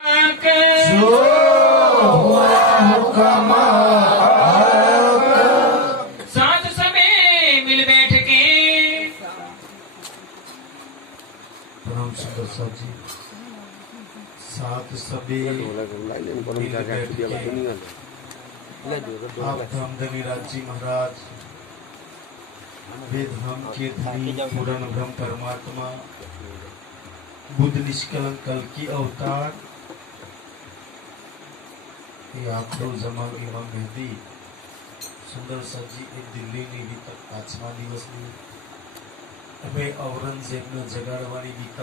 जो हुआ हुक्म साथ सबे मिल बैठ के परम सुंदर साहब जी साथ सबे मिल बैठ के आप धामधनी राज जी महाराज वेद हम के धनी पूर्ण ब्रह्म परमात्मा बुद्ध निष्कलंक कल की अवतार ये आखिरो जमानो इमाम मेहदी सुंदर साहब એ દિલ્હીની વિતક 5મા દિવસની હવે ઔરંગઝેબને જગાડવાની વિતક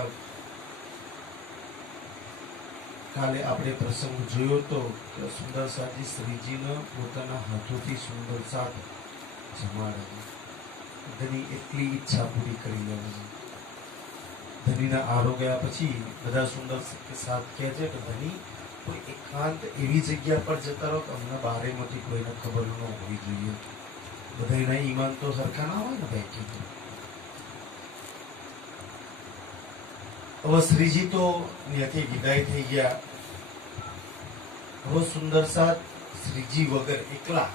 કાલે આપણે પ્રસંગ જોયો તો કે સુંદર સાજી શ્રીજીને પોતાના હાથોથી સુંદર સાથ જમાડે ધની એટલી ઈચ્છા પૂરી કરી લેવાની ધનીના આરોગ્યા પછી બધા સુંદર સાથ કહે છે કે ધની કોઈ એકાંત એવી જગ્યા પર જતા રહો કે અમને બારેમાંથી કોઈને ખબર ન હોવી જોઈએ બધાના ઈમાન તો સરખા ના હોય ને ભાઈ કીધું હવે શ્રીજી તો ત્યાંથી વિદાય થઈ ગયા હવે સુંદર સાથ શ્રીજી વગર એકલા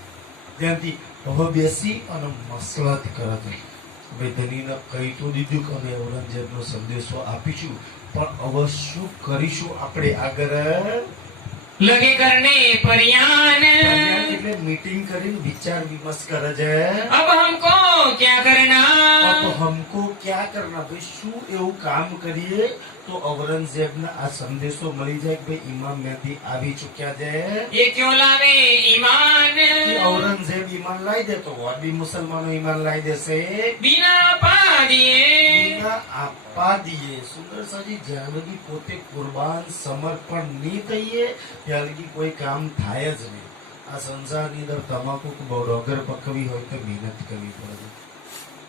ત્યાંથી હવે બેસી અને મસલત કરે છે ભાઈ ધનીને કહી તો દીધું કે અમે ઔરંગઝેબનો સંદેશો આપીશું પણ હવે શું કરીશું આપણે આગળ लगे करने परियान એટલે મીટિંગ કરીને વિચાર વિમર્શ કરે છે अब हमको क्या करना अब हमको क्या करना भाई શું એવું કામ કરીએ તો ઔરંગઝેબને આ સંદેશો મળી જાય કે ભાઈ ઇમામ મહેદી આવી ચૂક્યા છે ये क्यों लावे ईमान કે ઔરંગઝેબ ઈમાન લાવી દે તો और भी मुसलमानो ईमान लाई देશે बिना पा दिए बिना આપા દીએ સુંદર સાજી જ્યાં લગી પોતે કુરબાન સમર્પણ નહીં થઈએ ત્યાં લગી કોઈ કામ થાય જ નહીં આ સંસારની અંદર તમાકુ વગર પકવી હોય તો મહેનત કરવી પડે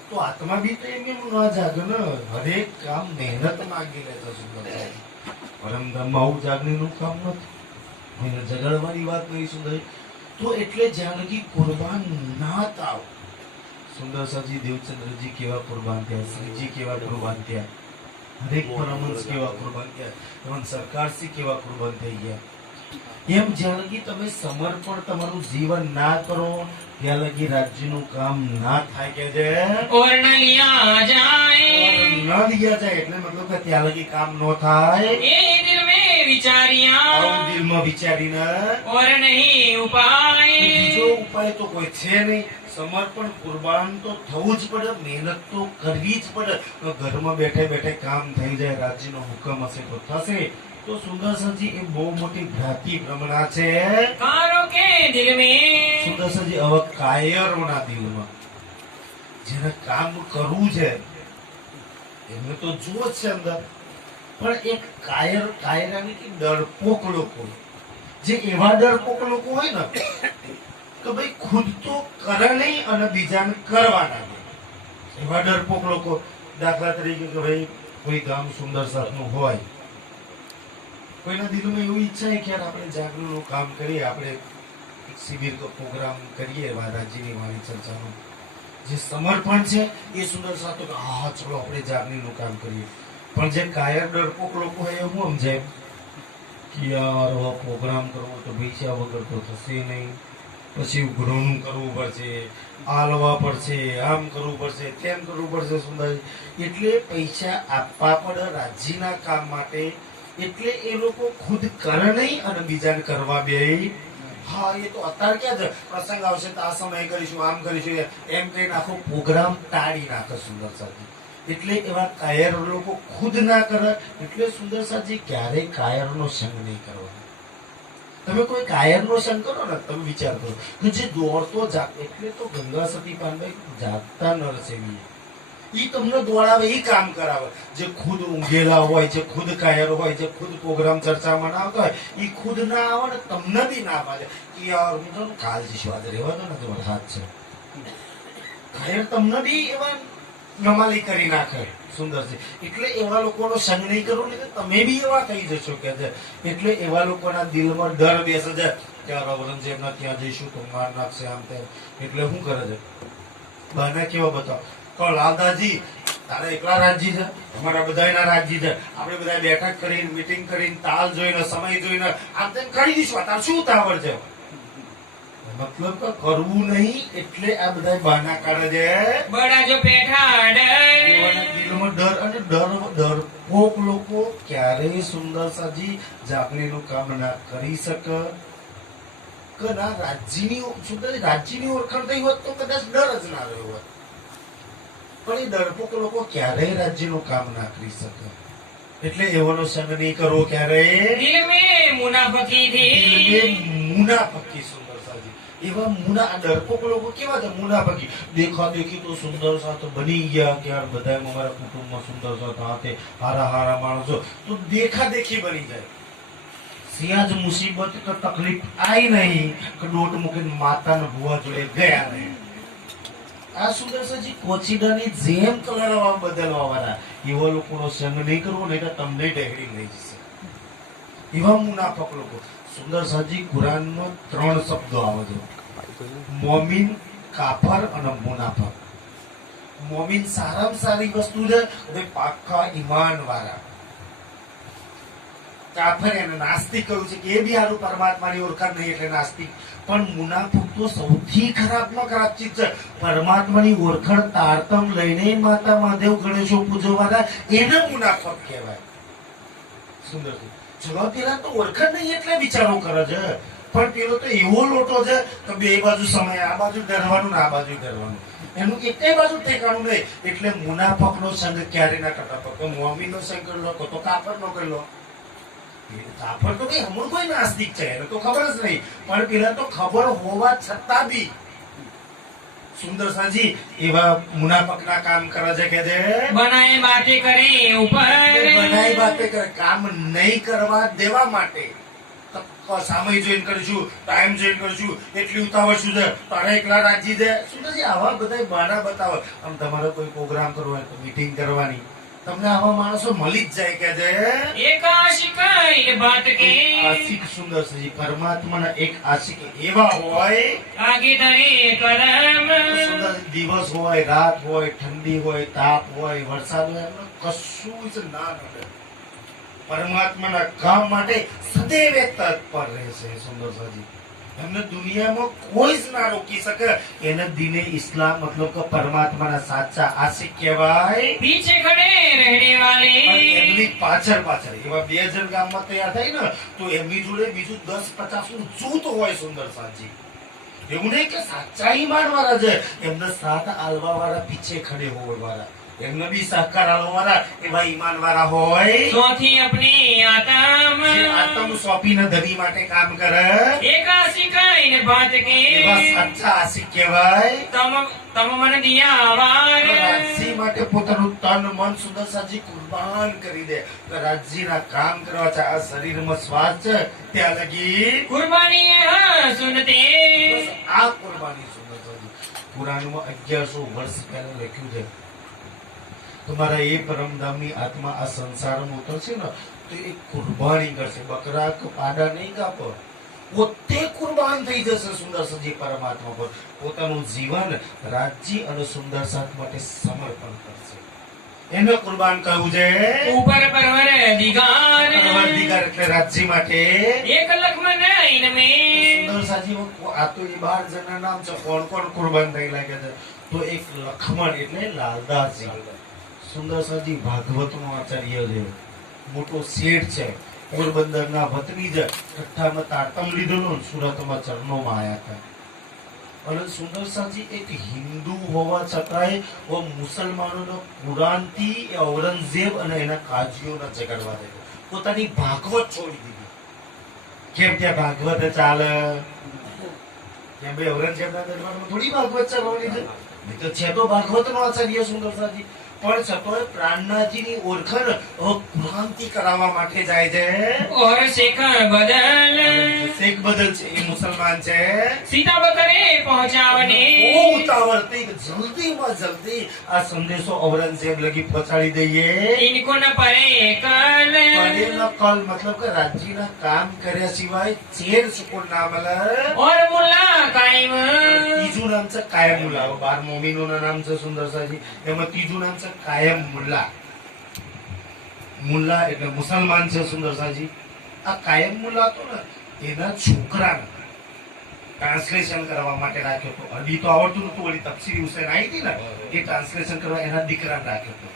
તો આત્મા બી તો એમ ના જાગે ને હરેક કામ મહેનત માગી લેતો સુંદર પરમધામમાં આવું જાગણીનું કામ નથી એને જગાડવાની વાત નહીં સુંદર તો એટલે જ્યાં લગી કુરબાન ના થાવ સુંદર સાજી દેવચંદ્રજી કેવા કુરબાન થયા શ્રીજી કેવા કુરબાન થયા હરેક પરમહંસ કેવા કુરબાન થયા એવન સરકારશ્રી કેવા કુરબાન થઈ ગયા એમ જ્યાં લગી તમે સમર્પણ તમારું જીવન ના કરો ત્યાં લગી રાજ્યનું કામ ના થાય કે છે और न लिया जाए ન દિયા જાય એટલે મતલબ કે ત્યાં લગી કામ ન થાય ये दिल में विचारियां આવું દિલમાં વિચારીને और नहीं उपाय બીજો ઉપાય તો કોઈ છે નહીં સમર્પણ કુરબાન તો થવું જ પડે મહેનત તો કરવી જ પડે ઘરમાં બેઠે બેઠે કામ થઈ જાય રાજ્યનો હુકમ હશે તો થશે તો સુંદરસનજી એ બહુ મોટી ભ્રાતિ ભ્રમણા છે कारों के दिल में સુંદરસનજી હવે કાયરોના દિલમાં જેને કામ કરવું છે એમને તો જુઓ જ છે અંદર પણ એક કાયરાની કે ડરપોક લોકો જે એવા ડરપોક લોકો હોય ને કે ભાઈ ખુદ તો કરે નહીં અને બીજાને કરવાના એવા ડરપોક લોકો દાખલા તરીકે કે ભાઈ કોઈ ગામ સુંદર સાથનું હોય કોઈના દિલમાં એવી ઈચ્છા છે કે આપણે જાગૃતનું કામ કરીએ આપણે શિબિર કો પ્રોગ્રામ કરીએ રાજ્યની વાણી ચર્ચાનો જે સમર્પણ છે એ સુંદર સાથ કે હા ચલો આપણે જાગૃતનું કામ કરીએ પણ જે કાયર ડરપોક લોકો હોય એવું સમજાય કે યાર હવે પ્રોગ્રામ કરવો તો પૈસા વગર તો થશે નહીં પછી ગૃહનું કરવું પડશે આલવા પડશે આમ કરવું પડશે તેમ કરવું પડશે સુંદર એટલે પૈસા આપવા પડે રાજ્યના કામ માટે એટલે એ લોકો ખુદ કરે નહીં અને બીજાને કરવા બે હા એ તો અત્યારે ક્યાં છે પ્રસંગ આવશે તો આ સમય કરીશું આમ કરીશું એમ કહીને આખો પ્રોગ્રામ ટાળી નાખે સુંદર સાજી એટલે એવા કાયર લોકો ખુદ ના કરે એટલે સુંદર સાજી ક્યારેય કાયરનો સંગ નહીં કરવાનો તમે કોઈ કાયરનો સંગ કરો ને તમે વિચાર કરો કે જે દોડતો જાગ એટલે તો ગંગા સતી પાનભાઈ જાગતા નરસેવી ઈ તમને દોડાવે ઈ કામ કરાવે જે ખુદ ઊંઘેલા હોય જે ખુદ કાયર હોય જે ખુદ પ્રોગ્રામ ચર્ચામાં ના આવતા હોય ઈ ખુદ ના આવે ને તમને બી ના પાડે કે યાર હું તો કાલ જઈશું આજે રહેવા દો ને તમારો હાથ છે કાયર તમને બી એવા નમાલી કરી નાખે સુંદર છે એટલે એવા લોકોનો સંગ નહીં કરો ને તમે બી એવા થઈ જશો કે એટલે એવા લોકોના દિલમાં ડર બેસે છે કે ઔરંગઝેબના ત્યાં જઈશું તો માર નાખશે આમ તેમ એટલે શું કરે છે બહાના કેવા બતાવો તો લાલદાજી તારા એકલા રાજ્ય છે, અમારા બધાના રાજ્ય છે. આપણે બધા બેઠક કરીને મીટિંગ કરીને તાલ જોઈને સમય જોઈને આમ તેમ કરી દઈશું. તાર શું ઉતાવળ છે? મતલબ કે કરવું નહીં એટલે આ બધા બહાના કાઢે છે. બડા જો પેઠા ડર એવાના દિલમાં ડર અને ડરપોક લોકો ક્યારેય સુંદર સાજી જાપનીનું કામ ના કરી શકે. કે ના રાજ્યની ઓળખાણ થઈ હોત તો કદાચ ડર જ ના રહ્યો હોત. પણ એ ડરપોક લોકો ક્યારેય રાજ્યનું કામ ના કરી શકે. એટલે એવાનો સંગ નહીં કરવો ક્યારેય. દિલ में मुनाफकी थी મુનાફકી સુંદર સાજી એવા ડરપોક લોકો કેવા છે? મુનાફકી દેખા દેખી તો સુંદર સાથ બની ગયા કે યાર બધા અમારા કુટુંબમાં સુંદર સાથ હાથે હારા માણસો તો દેખા દેખી બની જાય. સિયાજ મુસીબત કે તકલીફ આવી નહીં કે દોટ મૂકીને માતાને ભુવા જોડે ગયા નહીં. આ સુંદર સાજી કોચીડાની જેમ કલરવા બદલવા વાળા એવા લોકોનો સંગ નહીં કરવો, નહીં તો તમને ડેગડી લઈ જશે. એવા મુનાફક લોકો. સુંદર સાજી કુરાનમાં 3 શબ્દો આવે છે: મોમીન, કાફર અને મુનાફક. મોમીન સારામાં સારી વસ્તુ છે, હવે પાક્કા ઈમાન વાળા. કાફર એને નાસ્તિક કહ્યું છે કે એ બી હારું પરમાત્માની ઓળખાણ નહીં એટલે નાસ્તિક. પણ મુનાફક તો સૌથી ખરાબમાં ખરાબ ચીજ છે. પરમાત્માની ઓળખાણ તારતમ લઈને માતા મહાદેવ ગણેશો પૂજવાના એને મુનાફક કહેવાય. સુંદર ચલો પેલા તો ઓળખાણ નહીં એટલે વિચારો કરે છે, પણ પેલો તો એવો લોટો છે કે બે બાજુ સમય આ બાજુ ડરવાનું ને આ બાજુ ડરવાનું, એનું એકેય બાજુ ઠેકાણું નહીં. એટલે મુનાફક નો સંગ ક્યારે ના કરતા. મોમીન નો સંગ કરી લો તો કાફર નો કરી લો. કાફર તો કઈ હમણાં કોઈ નાસ્તિક છે એને તો ખબર જ નહીં, પણ પેલા તો ખબર હોવા છતાં બી સુંદર સાજી એવા મુનાફક ના કામ કરે છે કે જે बनाए बातें करे ऊपर બનાવી વાતે કરે, કામ નહીં કરવા દેવા માટે. સમય જોઈને કરીશું, ટાઈમ જોઈને કરીશું, એટલી ઉતાવળ શું છે? તારા એકલા રાજ્ય છે. સુંદરજી આવા બધા બહાના બતાવે. આમ તમારો કોઈ પ્રોગ્રામ કરવો હોય તો મીટિંગ કરવાની, તમને આવા માણસો મળી જ જાય કે જે एक आशिक इन बात के આશિક. સુંદર સાજી પરમાત્માના એક આશિક એવા હોય. आगे धरे कदम સુંદર દિવસ હોય, રાત હોય, ઠંડી હોય, તાપ હોય, વરસાદ હોય, એમને કશું જ ના નડે. પરમાત્માના કામ માટે સદૈવ તત્પર રહેશે. સુંદર સાજી એમને દુનિયામાં કોઈ જ ના રોકી શકે. એને દિને ઇસ્લામ મતલબ કે પરમાત્માના સાચા આશિક કહેવાય. पीछे खड़े रहने અને वाले એમની પાછળ એવા 2 જણ ગામમાં તૈયાર થાય ને તો એમની જોડે બીજું 10-50 નું જૂથ હોય. સુંદર સાજી એવું નહીં કે સાચા ઈમાન વાળા છે, એમને સાથ આલવા વાળા પીછે ખડે હોવા વાળા, એમને બી સહકાર આલવા વાળા એવા ઈમાન વાળા હોય. सोथी अपनी आत्म જે આત્મ સોંપીને ધરી માટે કામ કરે एक आशिक इन बात के એવા સાચા આશિક કહેવાય. तम मन दिया आवार રાજ્ય માટે પોતાનું તન મન સુંદર સાજી કુરબાન કરી દે. રાજ્યના કામ કરવા છે. આ શરીરમાં શ્વાસ છે ત્યાં લગી कुर्बानी है सुनते બસ આ કુરબાની. સુંદર સાજી કુરાનમાં 1100 વર્ષ પહેલા લખ્યું છે તમારા એ પરમધામની આત્મા આ સંસારમાં ઉતરશે ને તો એ કુરબાની કરશે. બકરા કે પાડા નહીં કાપો, પોતે કુરબાન થઈ જશે સુંદર સજી પરમાત્મા પર. પોતાનું જીવન રાજ્ય અને સુંદર સાથ માટે સમર્પણ કરશે. એને કુરબાન કહ્યું છે. ऊपर परवर दिगार પરવરદિગાર એટલે રાજ્ય માટે. एक लक्ष्मण इनमें સુંદર સાજી આ તો એ 12 જણના નામ છે. કોણ કોણ કુરબાન થઈ લાગે છે? તો એક લક્ષ્મણ એટલે લાલદાસજી. સુંદર સાજી ભાગવત નો આચાર્ય છે, મોટો શેઠ છે, પોરબંદર ના વતની છે. કથામાં તારતમ લીધેલો, સુરતમાં ચરણોમાં આયા હતા. અને સુંદર સાજી એક હિન્દુ હોવા છતાંય મુસલમાનોનો કુરાનથી ઔરંગઝેબ અને એના કાજીઓના ઝઘડવા થયો. પોતાની ભાગવત છોડી દીધી. કેમ ત્યાં ભાગવત ચાલે? કેમ ભાઈ ઔરંગઝેબના દરબારમાં થોડી ભાગવત ચાલવાની છે? એ તો છે તો ભાગવત નો આચાર્ય સુંદર સાજી, પણ છતાંય પ્રાણનાથજીની ઓળખાણ કુરાનથી કરાવવા માટે જાય છે. और शेख बदल શેખ બદલ છે એ મુસલમાન છે. सीता बकरे पहुंचावने બહુ ઉતાવળ થઈ કે જલ્દીમાં જલ્દી આ સંદેશો ઔરંગઝેબ લગી પહોંચાડી દઈએ. इनको न परे कल પડેલા કલ મતલબ કે રાજ્યના કામ કર્યા સિવાય ચેર સુકૂન ના મળે. और मुल्ला कायम ત્રીજું નામ નામ છે કાયમ મુલ્લા. હવે 12 મોમીનોના નામ છે સુંદર સાજી, એમાં ત્રીજું નામ છે કાયમ મુલ્લા. મુલ્લા એટલે મુસલમાન છે સુંદર સાજી. આ કાયમ મુલ્લા હતો ને એના છોકરાને ટ્રાન્સલેશન કરવા માટે રાખ્યો હતો. અરબી તો આવડતું નતું, ઓલી તફસીરી હુસૈન આવી હતી ને એ ટ્રાન્સલેશન કરવા એના દીકરાને રાખ્યો હતો.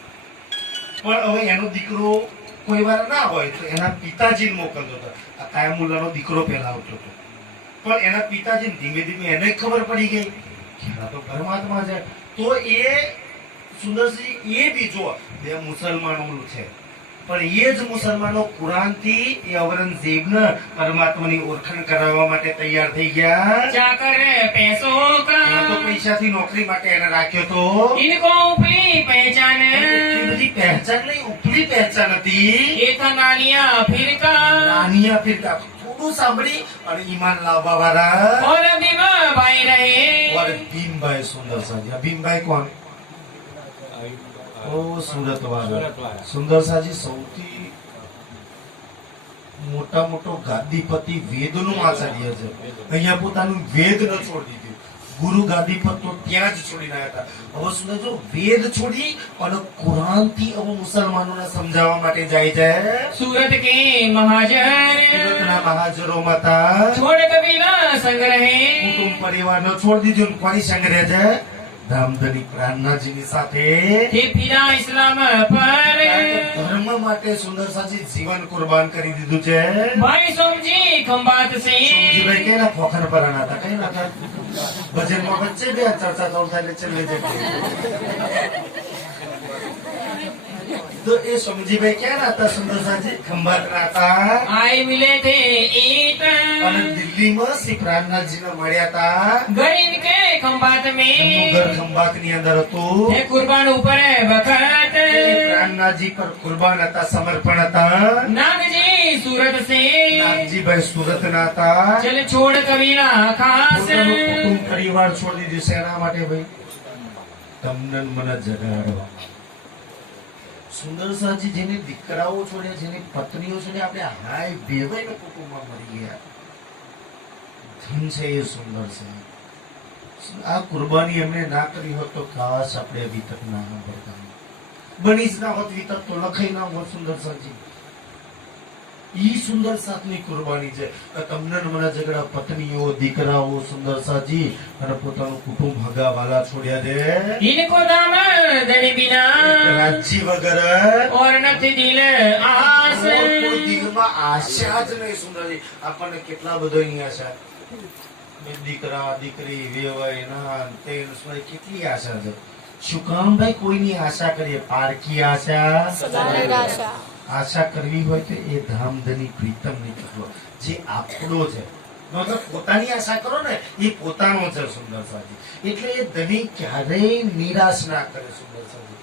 પણ હવે એનો દીકરો કોઈ વાર ના હોય તો એના પિતાજીને મોકલતો હતો. આ કાયમુલ્લાનો દીકરો પહેલા આવતો હતો, પણ એના પિતાજીને ધીમે ધીમે એને ખબર પડી ગઈ કે આ તો પરમાત્મા છે. તો એ સુંદરસિંહ એ બી જો બે મુસલમાનો છે, પણ એ જ મુસલમાનો કુરાનથી એ ઔરંગઝેબને પરમાત્માની ઓળખાણ કરાવવા માટે તૈયાર થઈ ગયા. जाकर पैसों એના તો का પૈસાથી નોકરી માટે એને રાખ્યો તો. इनको उपली पहचान એટલી બધી પહેચાન નહીં, ઉપલી પહેચાન હતી. ये था नानिया फिर का નાનિયા ફિરકા થોડું સાંભળી અને ઈમાન લાવવા વાળા और भीमा भाई रहे और ભીમભાઈ સુંદર સાજી. આ ભીમભાઈ કોણ? ઓ સુરત વાળા. સુંદર સાજી સૌથી મોટો ગાદીપતિ વેદનું આચાર્ય છે. અહીંયા પોતાનું વેદ ન છોડી દીધું. ગુરુ ગાદીપત તો ત્યાં જ છોડીને આવ્યા હતા. હવે સુંદર જો વેદ છોડી અને કુરાન થી હવે મુસલમાનોને સમજાવવા માટે જાય છે. सूरत के महाजन સુરતના મહાજરોમાં હતા. छोड़ कबीला संग रहे કુટુંબ પરિવાર નો છોડી દીધું ને કોની સંગ રહે છે? ધામધની પ્રાર્થનાજીની સાથે. थे फिरा इस्लाम पर ધર્મ માટે સુંદર સાજી જીવન કુરબાન કરી દીધું છે. भाई समझी खंबात से સમજીભાઈ કઈના ખોખર પરાના હતા? કઈ ના ભજનમાં વચ્ચે બે ચર્ચા ચાલુ થાય એટલે ચલે જાય. તો એ સમજીભાઈ ક્યાં હતા? સુંદર સાજી ખંભાતના હતા. आए मिले थे ईट અને દિલ્હીમાં શ્રી પ્રાર્થનાજીને મળ્યા હતા. घर इनके खंबात એમનું में ઘર ખંભાતની અંદર હતું. थे कुर्बान ऊपर वक़्त એ પ્રાર્થનાજી પર કુરબાન હતા, સમર્પણ હતા. नाग जी सूरत से નાગજીભાઈ સુરતના હતા. चल छोड़ कबीला खास પોતાનું કુટુંબ પરિવાર છોડી દીધું. શેના માટે ભાઈ? તમને ને મને જગાડવા. સુંદર સાજી જેની દીકરાઓ છોડ્યા, જેની પત્નીઓ છોડ્યા, આપણે હાય બેવાઈને કુટુંબમાં મરી ગયા. ધન છે એ સુંદર છે. આ કુરબાની એમને ના કરી હોત તો કાશ આપણે વિતક ના ભરતા. બની જ ના હોત વિતક તો લખાઈ ના હોત. સુંદર સાજી ઈ સુંદર સાથની કુરબાની છે. તમને ને મને ઝઘડા પત્નીઓ, દીકરાઓ, સુંદર સાજી અને પોતાનું કુટુંબ હગા વાલા છોડ્યા દે. इनको दाम दनी बिना રાજ્ય વગર और नथी दिल आस કોઈ દિલમાં આશા જ નહીં. સુંદરજી આપણને કેટલા બધો એની આશા, દીકરા દીકરી વેવાય ના તે કેટલી આશા છે. શું કામ ભાઈ કોઈની આશા કરીએ? પારકી આશા. આશા કરવી હોય તો એ ધામધની પ્રીતમ ની કરો, જે આપણો છે. નકર પોતાની આશા કરો ને એ પોતાનો છે. સુંદર સાજી એટલે એ ધની ક્યારેય નિરાશ ના કરે. સુંદર સાજી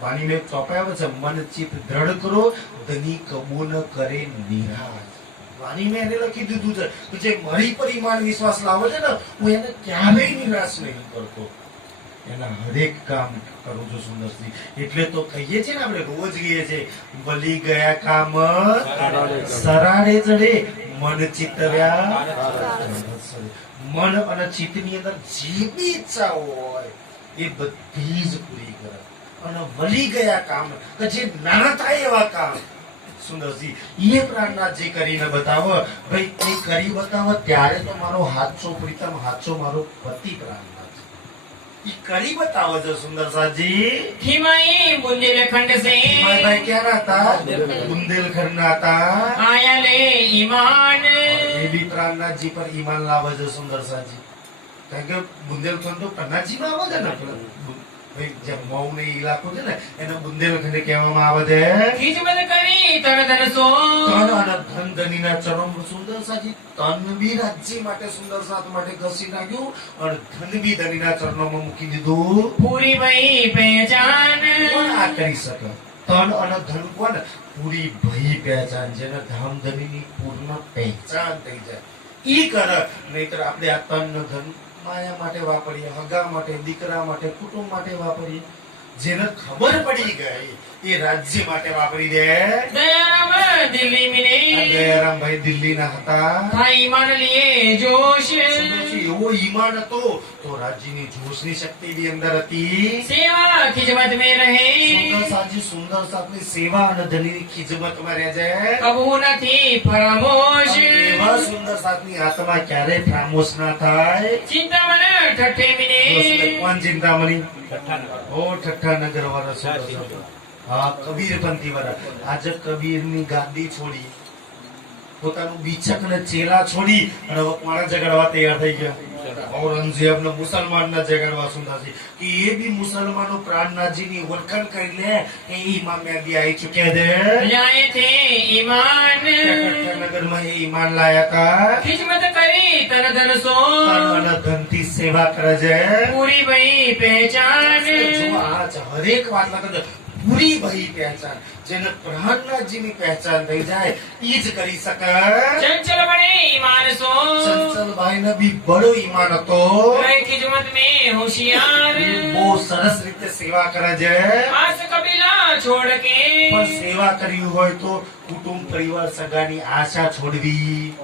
વાણીને ચોપાવે છે, મન ચિત્ત દ્રઢ કરો, ધની કબૂ ન કરે નિરાશ. વાણીને એને લખી દીધું છે કે જે મારી પરિમાણ વિશ્વાસ લાવે છે ને હું એને ક્યારેય નિરાશ નહીં કરતો. એના હરેક કામ કરું છું. સુંદરસિંહ એટલે તો કહીએ છીએ ને, આપણે રોજ કહીએ છીએ બલી ગયા કામ સરાડે ચડે, મન ચિતવ્યા. મન અને ચિત્તની અંદર જે બી ઈચ્છાઓ હોય એ બધી જ પૂરી કરે. અને વલી ગયા કામ કે જે ના થાય એવા કામ સુંદરસિંહ એ પ્રાણનાથજી કરીને બતાવો. ભાઈ એ કરી બતાવો ત્યારે તો મારો હાચો પ્રીતમ, હાચો મારો પતિ પ્રાણનાથ કરી બતાવો છો. સુંદર સાજી हिमाई बुंदेलखंड से ભાઈ ક્યાં હતા? બુંદેલખંડ ના હતા. आया ले ईमान એ બી પ્રાણનાથજી પર ઈમાન લાવે છે. સુંદર સાજી કારણ કે બુંદેલખંડ તો પ્રાણનાથજી માં આવે છે ને. ભાઈ જે મૌ ને ઇલાકો છે ને એને બુંદેલખંડ કહેવામાં આવે છે. खिजमत करी तर धन सो તન અને ધન ધનીના ચરણો. સુંદર સાજી તન બી રાજ્ય માટે, સુંદર સાત માટે ઘસી નાખ્યું અને ધન બી ધનીના ચરણોમાં મૂકી દીધું. पूरी भई पहचान કોણ આ કરી શકે? તન અને ધન કોણ? પૂરી ભઈ પહેચાન, જેને ધામ ધનીની પૂર્ણ પહેચાન થઈ જાય ઈ કરે. નહીતર આપણે આ તન ને ધન માયા માટે વાપરીએ, હગા માટે, દીકરા માટે, કુટુંબ માટે વાપરીએ. જેને ખબર પડી ગઈ એ રાજ્ય માટે વાપરી દે. दयाराम दिल्ली આ मिले દયારામભાઈ દિલ્હીના હતા. था ईमान लिए जोश સુંદરસિંહ એવો ઈમાન હતો તો રાજ્યની જોશની શક્તિ બી અંદર હતી. सेवा खिजमत में रहे સુંદર સાથની સેવા અને ધનીની ખિજમતમાં રહે છે. कबू નથી फरामोश અને એવા સુંદર સાથની આત્મા ક્યારેય ફ્રામોશ ના થાય. चिंता मन ठट्ठे मिने કોણ ચિંતામણી? ઓ ઠઠ્ઠા નગર વાળા સુંદર સાથ. હા, કબીરપંથી વાળા. આજે કબીરની ગાદી છોડી, પોતાનું બીચક ને ચેલા છોડી અને હવે કોણે જગાડવા તૈયાર થઈ ગયા? ઔરંગઝેબ ને મુસલમાન ને જગાડવા સુંદર છે કે એ બી મુસલમાનો પ્રાણનાથજી ની ઓળખાણ કરી લે કે ઈમામ મેહદી આવી ચુક્યા છે. जाए थे ईमान નગર માં એ ઈમાન લાયા હતા. खिजमत करी तन धन सो તન અને ધનથી સેવા કરે છે. पूरी भई पहचान જો આ છે, હરેક વાત લાગે પૂરી ભઈ પહેચાન, જેને પ્રાણનાથજીની પહેચાન થઈ જાય ઈ જ કરી શકે. चंचल बड़े ईमान सो ચંચલભાઈ ને બી બડો ઈમાન હતો. रहे खिजमत में होशियार બહુ સરસ રીતે સેવા કરે છે. आस कबीला छोड़ के પણ સેવા કરવી હોય તો કુટુંબ પરિવાર સગાની આશા છોડવી.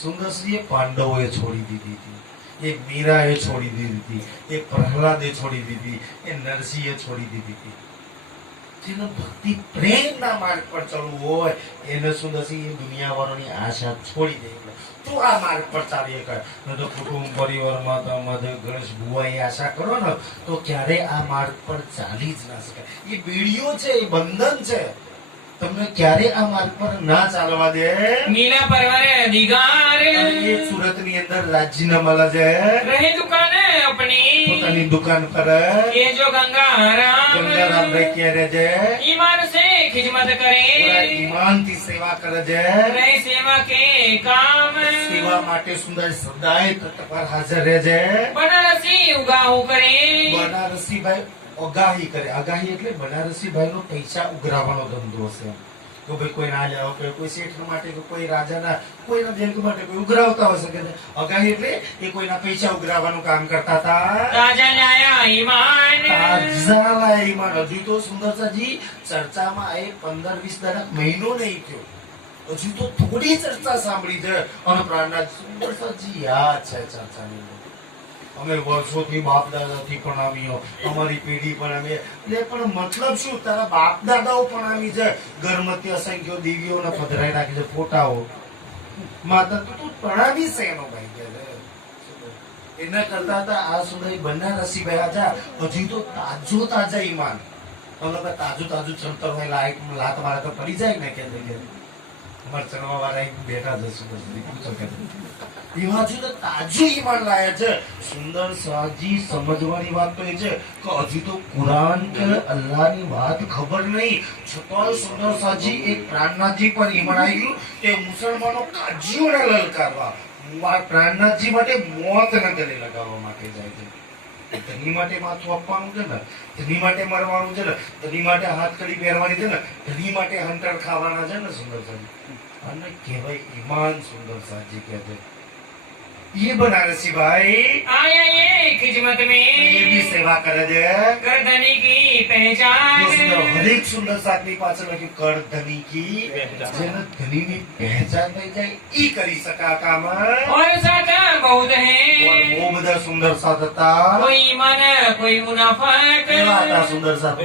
સુંદરસિંહે પાંડવોએ છોડી દીધી હતી, એ મીરાએ છોડી દીધી હતી, એ પ્રહલાદે છોડી દીધી, એ નરસિંહે છોડી દીધી હતી. જેને ભક્તિ પ્રેમના માર્ગ પર ચડવું હોય એને સુંદરસિંહ એ દુનિયા વાળાની આશા છોડી દે તો આ માર્ગ પર ચાલી શકે. ન તો કુટુંબ પરિવારમાં તમારે ગણેશ ભુવાઈ આશા કરો ને તો ક્યારે આ માર્ગ પર ચાલી જ ના શકાય. એ બીડીઓ છે, એ બંધન છે, તમને ક્યારે આ માર્ગ પર ના ચાલવા દે. नीला परवर दिगार એ સુરત ની અંદર રાજીનામા મળે છે. रहे दुकान अपनी પોતાની દુકાન પર ये जो गंगाराम ગંગારામ રહી રહે છે. ईमान से खिजमत करे ઈમાનથી સેવા કરે છે. रहे सेवा के काम સેવા માટે સુંદર સદાય તત્પર પર હાજર રહે છે. बनारसी उगाऊ करे બનારસીભાઈ આગાહી કરે. આગાહી એટલે બનારસીભાઈ નો પૈસા ઉઘરાવવાનો ધંધો છે. તો ભાઈ કોઈ ના જાઓ કે કોઈ શેઠ માટે કે કોઈ રાજાના કોઈના બેંક માટે કોઈ ઉઘરાવતા હોય શકે છે. આગાહી એટલે એ કોઈના પૈસા ઉઘરાવવાનું કામ કરતા હતા. राजा लाया ईमान તાજા ઈમાન. હજુ તો સુંદરસાજી ચર્ચામાં એ 15-20 દાડા મહિનો નહીં થયો, હજુ તો થોડી ચર્ચા સાંભળી છે. અને પ્રાણનાથ સુંદરસાજી યાદ છે ચર્ચાની. અમે વર્ષોથી બાપ દાદાથી પણ આવીઓ, અમારી પેઢી પણ આવી, એટલે પણ મતલબ શું, તારા બાપ દાદાઓ પણ આવી છે. ઘરમાંથી અસંખ્ય દેવીઓને પધરાઈ રાખી છે, ફોટાઓ. માતા તું પ્રણામી છે એનો ભાઈ કે છે. એના કરતા હતા આ સુંદર બનારસીભાઈ આજા હજુ તો તાજા ઈમાન. મતલબ તાજું ચણતર હોય, લાત મારા તો પડી જાય ને કે અમારે ચણવા વાળા બેઠા જશે પૂછો કે એવા છે તો તાજું ઈમાન લાયા છે. સુંદર સાજી સમજવાની વાત તો એ છે કે હજુ તો કુરાન કે અલ્લાહની વાત ખબર નહીં, છતાં સુંદર સાજી એક પ્રાણનાથજી પર ઈમાન આવી ગયું કે મુસલમાનો કાજીઓને લલકારવા પ્રાણનાથજી માટે મોત ન ગલે લગાવવા માટે જાય છે. ધની માટે માથું આપવાનું છે ને, ધની માટે મરવાનું છે ને, ધની માટે હાથ કડી પહેરવાની છે ને, ધની માટે હંટર ખાવાના છે ને. સુંદર સાજી અને કહેવાય ઈમાન. સુંદર સાજી કહે છે ये बनारसी भाई आया ये खिजमत ये भी में सेवा करे છે. गर्दनी की पहचान હરેક સુંદર સાथની પાછળ લખ્યું કરધની કી જેને ધનીની પહેચાન થઈ જાય ઈ કરી શકા કામ. और साथ बहुत है બહુ બધા સુંદર સાથ હતા. कोई ईमान कोई मुनाफाक કેવા હતા સુંદર સાથ?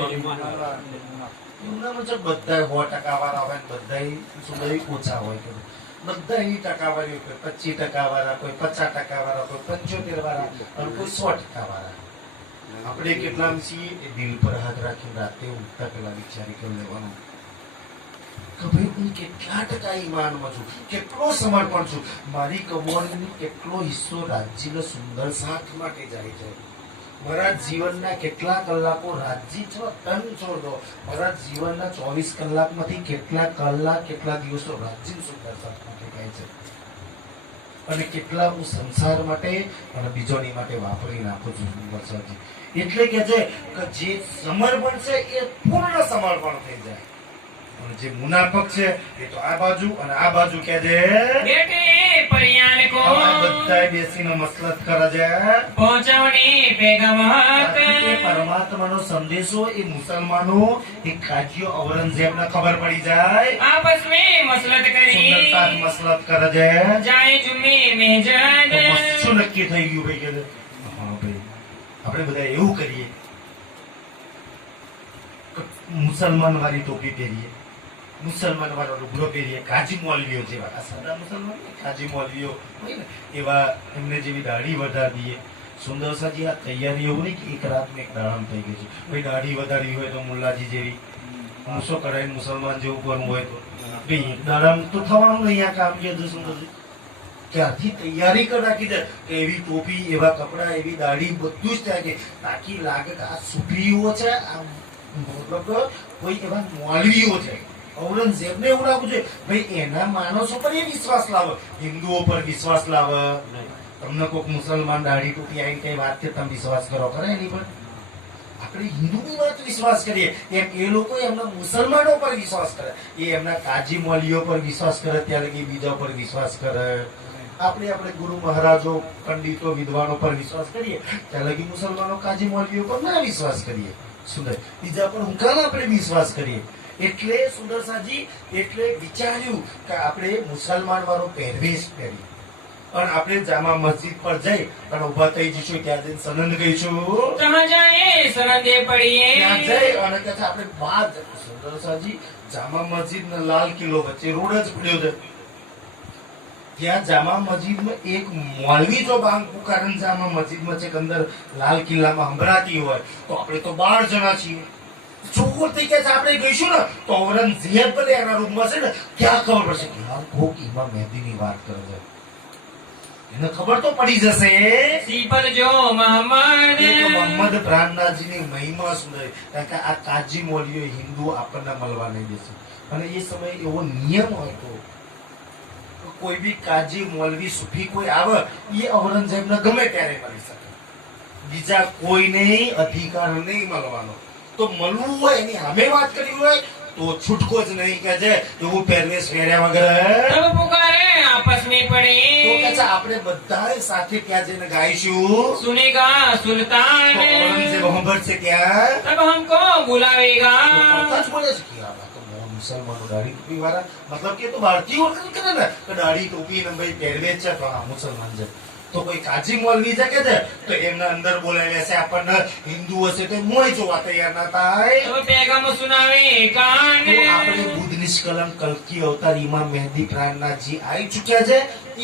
એમનામાં જો બધા 100% વાળા હોય, બધા સુંદર ઓછા હોય, બધા ઈ ટકાવાળી, કોઈ 25% વાળા, કોઈ 50% વાળા, કોઈ 75% વાળા અને કોઈ 100% વાળા. આપણે કેટલા છીએ એ દિલ પર હાથ રાખીને રાતે ઉઠતા પેલા વિચારી કરી લેવાનું કે ભાઈ હું કેટલા ટકા ઈમાનમાં છું, કેટલો સમર્પણ છું, મારી કમાણીનો કેટલો હિસ્સો રાજ્યના સુંદર સાથ માટે જાય છે. મારા જીવનના કેટલા કલાકો રાજ્ય છો તન છોડો, મારા જીવનના 24 કલાકમાંથી કેટલા કલાક કેટલા દિવસો રાજ્ય સુંદર સાથ માટે જાય છે અને કેટલા હું સંસાર માટે અને બીજોની માટે વાપરી નાખું છું. સુંદર સાથી એટલે કે છે કે જે સમર્પણ છે એ પૂર્ણ સમર્પણ થઈ જાય. અને જે મુનાફક છે એ તો આ બાજુ અને આ બાજુ કે છે बेटे परियान को બધા બેસીને મસલત કરે છે. पहुंचावनी पैगमत એ પરમાત્માનો સંદેશો એ મુસલમાનો એ કાજીઓ ઔરંગઝેબને ખબર પડી જાય. आपस में मसलत સુંદર करी સાથ મસલત કરે છે. जाए जुम्मे તો मेहजन મસ્જુને નક્કી થઈ ગયું ભાઈ કે હા ભાઈ આપણે બધા એવું કરીએ કે મુસલમાન વાળી ટોપી પહેરીએ, મુસલમાન વાળો લુગડો પહેરીએ, કાજી મૌલવીઓ જેવા આ સાદા મુસલમાન નહીં, કાજી મૌલવીઓ હોય ને એવા એમને જેવી દાઢી વધારી દઈએ. સુંદરસાજી આ તૈયારી એવું નહીં કે એક રાત ને એક દાડામાં થઈ ગઈ છે. ભાઈ દાઢી વધારી હોય તો મુલ્લાજી જેવી મૂસો કઢાઈને મુસલમાન જેવું કરવું હોય તો ભાઈ એક દાડામાં તો થવાનું નહીં. આ કામ કે છે સુંદરજી ત્યારથી તૈયારી કરી રાખી છે કે એવી ટોપી, એવા કપડા, એવી દાઢી બધું જ થાય કે તાકી લાગે કે આ સુફીઓ છે, આ મતલબ કોઈ એવા મૌલવીઓ છે. ઔરંગઝેબને એવું લાગવું છે ભાઈ એના માણસો પર એ વિશ્વાસ લાવે, હિન્દુઓ પર વિશ્વાસ લાવે. તમને કોઈક મુસલમાન દાઢી ટોપી આવીને કઈ વાત કે તમે વિશ્વાસ કરો ખરા એની પર? આપણે હિન્દુની વાત વિશ્વાસ કરીએ એમ એ લોકો એમના મુસલમાનો પર વિશ્વાસ કરે, એ એમના કાજી મૌલવીઓ પર વિશ્વાસ કરે, ત્યારે એ બીજા પર વિશ્વાસ કરે. આપણે ગુરુ મહારાજો, પંડિતો, વિદ્વાનો પર વિશ્વાસ કરીએ, ત્યારે લગી મુસલમાનો, કાજી મૌલવીઓ પર ના વિશ્વાસ કરીએ. સુંદર બીજા પર હું કામ આપણે વિશ્વાસ કરીએ. એટલે સુંદરસાજી એટલે વિચાર્યું કે આપણે મુસલમાન વાળો પહેરવેશ પહેરીએ અને આપણે જામા મસ્જિદ પર જઈ અને ઉભા થઈ જઈશું. ત્યાં જઈને સનંદ ગઈશું, જહાં જાએ સનંદે પડીએ. ત્યાં જઈ અને કહે છે આપણે બાદ સુંદરસાજી જામા મસ્જિદ ને લાલ કિલ્લો વચ્ચે રોડ જ પડ્યો છે. ત્યાં જામા મસ્જિદમાં એક મૌલવી જો બાંગ પુકારે જામા મસ્જિદમાં છે કે અંદર લાલ કિલ્લામાં સંભળાતી હોય તો આપણે તો 12 જણા છીએ. ચોરથી કે આપણે ગઈશું ને તો ઔરંગઝેબ ભલે એના રૂમમાં છે ને ત્યાં ખબર પડશે કે યાર કોક ઇમામ મહેદીની વાત કરે છે. એને ખબર તો પડી જશે સીપલ જો મોહમ્મદ કે મોહમ્મદ પ્રાણનાથજીની મહિમા સુંદર. કારણ કે આ કાજી મૌલવીઓ હિન્દુ આપણને મળવા નહીં દેશે. અને એ સમયે એવો નિયમ હતો કે કોઈ બી કાજી મૌલવી સુફી કોઈ આવે એ ઔરંગઝેબને ગમે ત્યારે મળી શકે, બીજા કોઈને અધિકાર નહીં મળવાનો. તો મળવું હોય એની સામે વાત કરી હોય તો છૂટકો જ નહીં કે છે એવું પહેરવેશ પહેર્યા વગર તબ પુકારે આપસ में તો पड़े. કે છે આપણે બધા સાથે ત્યાં જઈને ગાઈશું. सुनेगा તો सुल्तान ઔરંગઝેબ સાંભળશે ત્યાં तब हमको बुलावेगा. તો જ બોલે છે કે આ તો મુસલમાનો દાઢી ટોપી વાળા, મતલબ કે તો ભારતીય ઓળખ કરે ને કે દાઢી ટોપી ને ભાઈ પહેરવેશ છે તો આ મુસલમાન છે. તો કોઈ કાજી મૌલવી છે કે છે તો એમના અંદર બોલાવ્યા છે. આપણને હિન્દુ હશે તો મોય જોવા તૈયાર ના થાય. तब पैगाम सुनावे कान. તો આપણે બુદ્ધ નિષ્કલમ કલ્કી અવતાર ઇમામ મહેદી પ્રાણનાથજી આવી ચુક્યા છે,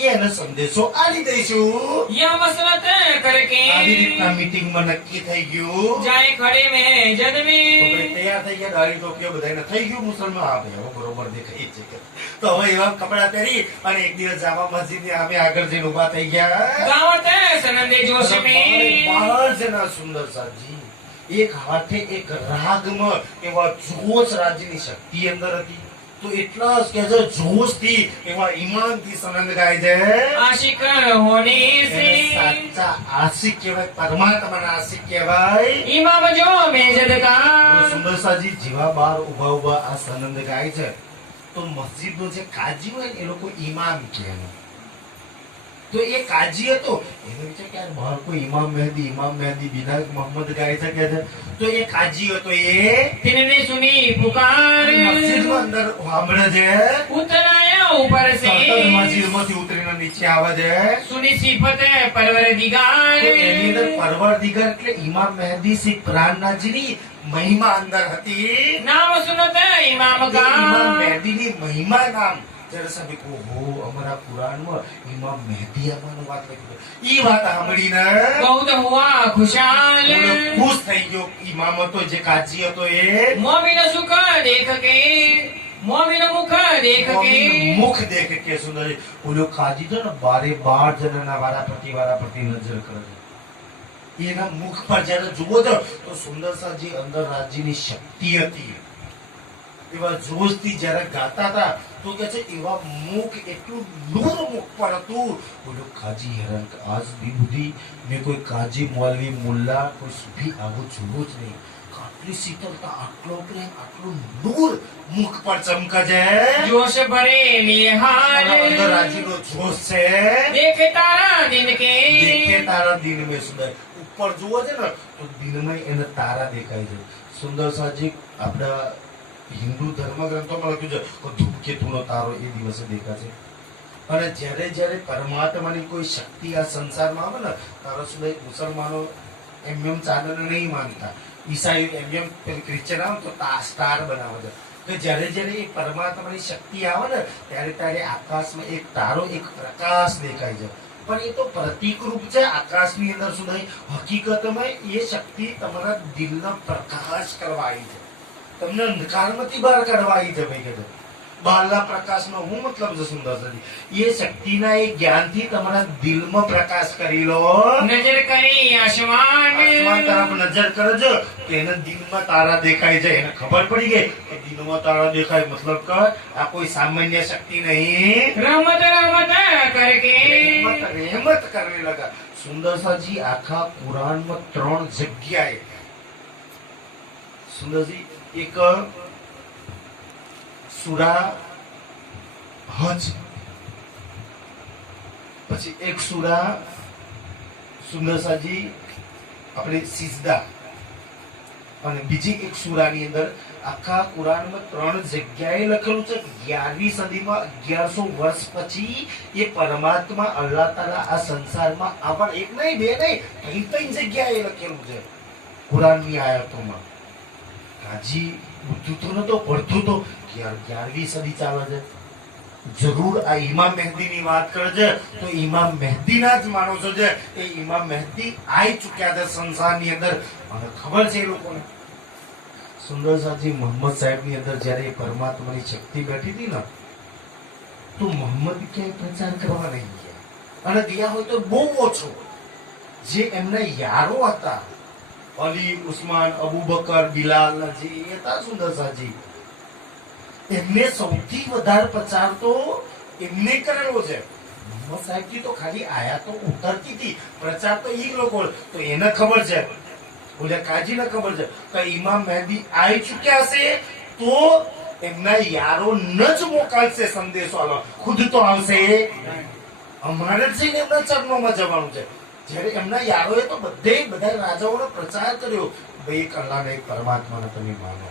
એને સંદેશો આલી દઈશું. यह मसलत करके આવી રીતના મીટિંગમાં નક્કી થઈ ગયું. जाए खड़े में जद તો में. ભાઈ તૈયાર થઈ ગયા, દાઢી ટોપીઓ બધાને થઈ ગયું. મુસલમાન હા ભાઈ હવે બરોબર દેખાય છે કે. તો હવે એવા કપડા પહેરી અને એક દિવસ જામા મસ્જિદ ની સામે આગળ જઈને ઉભા થઈ ગયા. गावत सनंदे जोश में. 12 જણા સુંદર સાજી એક હાથે એક રાગમાં એવા જોશ રાજ્યની શક્તિ અંદર હતી. તો એટલા જ કે છે જોશથી એવા ઈમાનથી સનંદ ગાય છે. आशिक होने से એને સાચા આશિક કહેવાય, પરમાત્માના આશિક કહેવાય. इमाम जो मेजद का. સુંદરસાજી જેવા બાર ઉભા ઉભા આ સનંદ ગાય છે તો મસ્જિદનો જે કાજી હોય ને એ લોકો ઈમામ કહે એને. તો એ કાજી હતો એને વિચાર કે યાર બહાર કોઈ ઇમામ મહેદી બિના મોહમ્મદ ગાય છે કે છે. તો એ કાજી હતો એ तिन्होंने सुनी पुकार. મસ્જિદમાં અંદર સાંભળે છે. उतराया ऊपर તરત से. જ મસ્જિદમાંથી ઉતરીને નીચે આવે છે. सुनी सिफत તો परवरदिगार. એની અંદર પરવરદિગાર એટલે ઇમામ મહેદી શ્રી પ્રાણનાથજીની મહિમા અંદર હતી. नाम सुनत इमाम એ ઇમામ का. મહેદીની મહિમા નામ જ્યારે સાહેબ ઓહો અમારા કુરાનમાં ઇમામ મહેદી આવવાનું વાત લખી છે. ઈ વાત સાંભળીને बहुत हुआ खुशाल. બોલો ખુશ થઈ ગયો. ઇમામ હતો જે કાજી હતો એ मोमिन सुख देख के. मोमिन मुख देख મોમીનું के. મુખ દેખ કે સુંદર ઓલો કાજી તો ને 12 જણાના વારાફરતી નજર કરે છે. એના મુખ પર જ્યારે જુઓ છો તો સુંદરસાજી અંદર રાજ્યની શક્તિ હતી. એવા જોશથી જ્યારે ગાતા હતા તો કે છે એવા મુખ એટલું નૂર મુખ પર હતું. બોલો કાજી હેરાન કે આજ દી સુધી મેં કોઈ કાજી મૌલવી મુલ્લા કોઈ સુફી આવું જોયું જ નહીં. આટલી શીતળતા, આટલો પ્રેમ, આટલું નૂર મુખ પર ચમકે છે. जोश भरे लिए हार. અને અંદર રાજીનો જોશ છે. देखे तारा दिन के. દેખે તારા દિન મેં સુંદર. ઉપર જુઓ છે ને તો દિનમાં એને તારા દેખાય છે. સુંદર સાજી આપણા હિન્દુ ધર્મ ગ્રંથોમાં લખ્યું છે કે ધૂમકેતુનો તારો એ દિવસે દેખાશે. અને જ્યારે જ્યારે પરમાત્માની કોઈ શક્તિ આ સંસારમાં આવે ને ત્યારે સુધી મુસલમાનો એમ ચાંદને નહીં માનતા, ઈસાઈઓ એમ ક્રિશ્ચન આવે તો સ્ટાર બનાવે છે કે જ્યારે જ્યારે એ પરમાત્માની શક્તિ આવે ને ત્યારે ત્યારે આકાશમાં એક તારો, એક પ્રકાશ દેખાય છે. પણ એ તો પ્રતીક રૂપ છે આકાશની અંદર સુધી. હકીકતમાં એ શક્તિ તમારા દિલનો પ્રકાશ કરવા આવી છે, તમને અંધકારમાંથી બહાર કાઢવા આવી છે. ભાઈ કે બહારના પ્રકાશનો હું મતલબ છે સુંદરજી, એ શક્તિના એ જ્ઞાનથી તમારા દિલમાં પ્રકાશ કરી લો. નજર કરી આસમાન તરફ નજર કરજો કે એના દિલમાં તારા દેખાય છે. એને ખબર પડી ગઈ કે દિલમાં તારા દેખાય મતલબ કે આ કોઈ સામાન્ય શક્તિ નહીં, રમત રમત કરકે રહેમત કરને લગા. સુંદરસાજી આખા કુરાનમાં 3 જગ્યાએ સુંદરજી, એક સૂરા હજ, પછી એક સૂરા સુંદરસાજી આપણે સિજદા, અને બીજી એક સૂરાની અંદર આખા કુરાનમાં 3 જગ્યાએ લખેલું છે 11મી સદીમાં 1100 વર્ષ પછી એ પરમાત્મા અલ્લાહ તાલા આ સંસારમાં આવવા, એક નહીં બે નહીં 3 જગ્યાએ લખેલું છે કુરાનની આયતોમાં. કાજી બધું તો નતો પડતું તો 11મી સદી ચાલે છે. જરૂર આ ઇમામ મહેદીની વાત કરે છે તો ઇમામ મહેદીના જ માણસો છે. એ ઇમામ મહેદી આવી ચૂક્યા છે સંસારની અંદર, અને ખબર છે એ લોકોને. સુંદરસાજી મોહમ્મદ સાહેબની અંદર જ્યારે એ પરમાત્માની શક્તિ બેઠી હતી ને તો મોહમ્મદ ક્યાંય પ્રચાર કરવા નહીં ગયા, અને ગયા હોય તો બહુ ઓછો. જે એમના યારો હતા અલી, ઉસ્માન, અબુ બકર, બિલાલ, જે હતા સુંદરસાજી, એમને સૌથી વધારે પ્રચાર તો એમને કરેલો છે. મોહમ્મદ સાહેબ થી તો ખાલી આયાતો ઉતરતી હતી, પ્રચાર તો એ લોકો. તો એને ખબર છે, ઓલે કાજીને ખબર છે કે ઇમામ મહેદી આવી ચૂક્યા છે તો એમના યારો ન જ મોકલશે સંદેશો આલવા, ખુદ તો આવશે અમારે જ જઈને એમના ચરણોમાં જવાનું છે. જ્યારે એમના યારોએ તો બધા રાજાઓનો પ્રચાર કર્યો, ભાઈ એક અલ્લાહને, એક પરમાત્માને તમે માનો.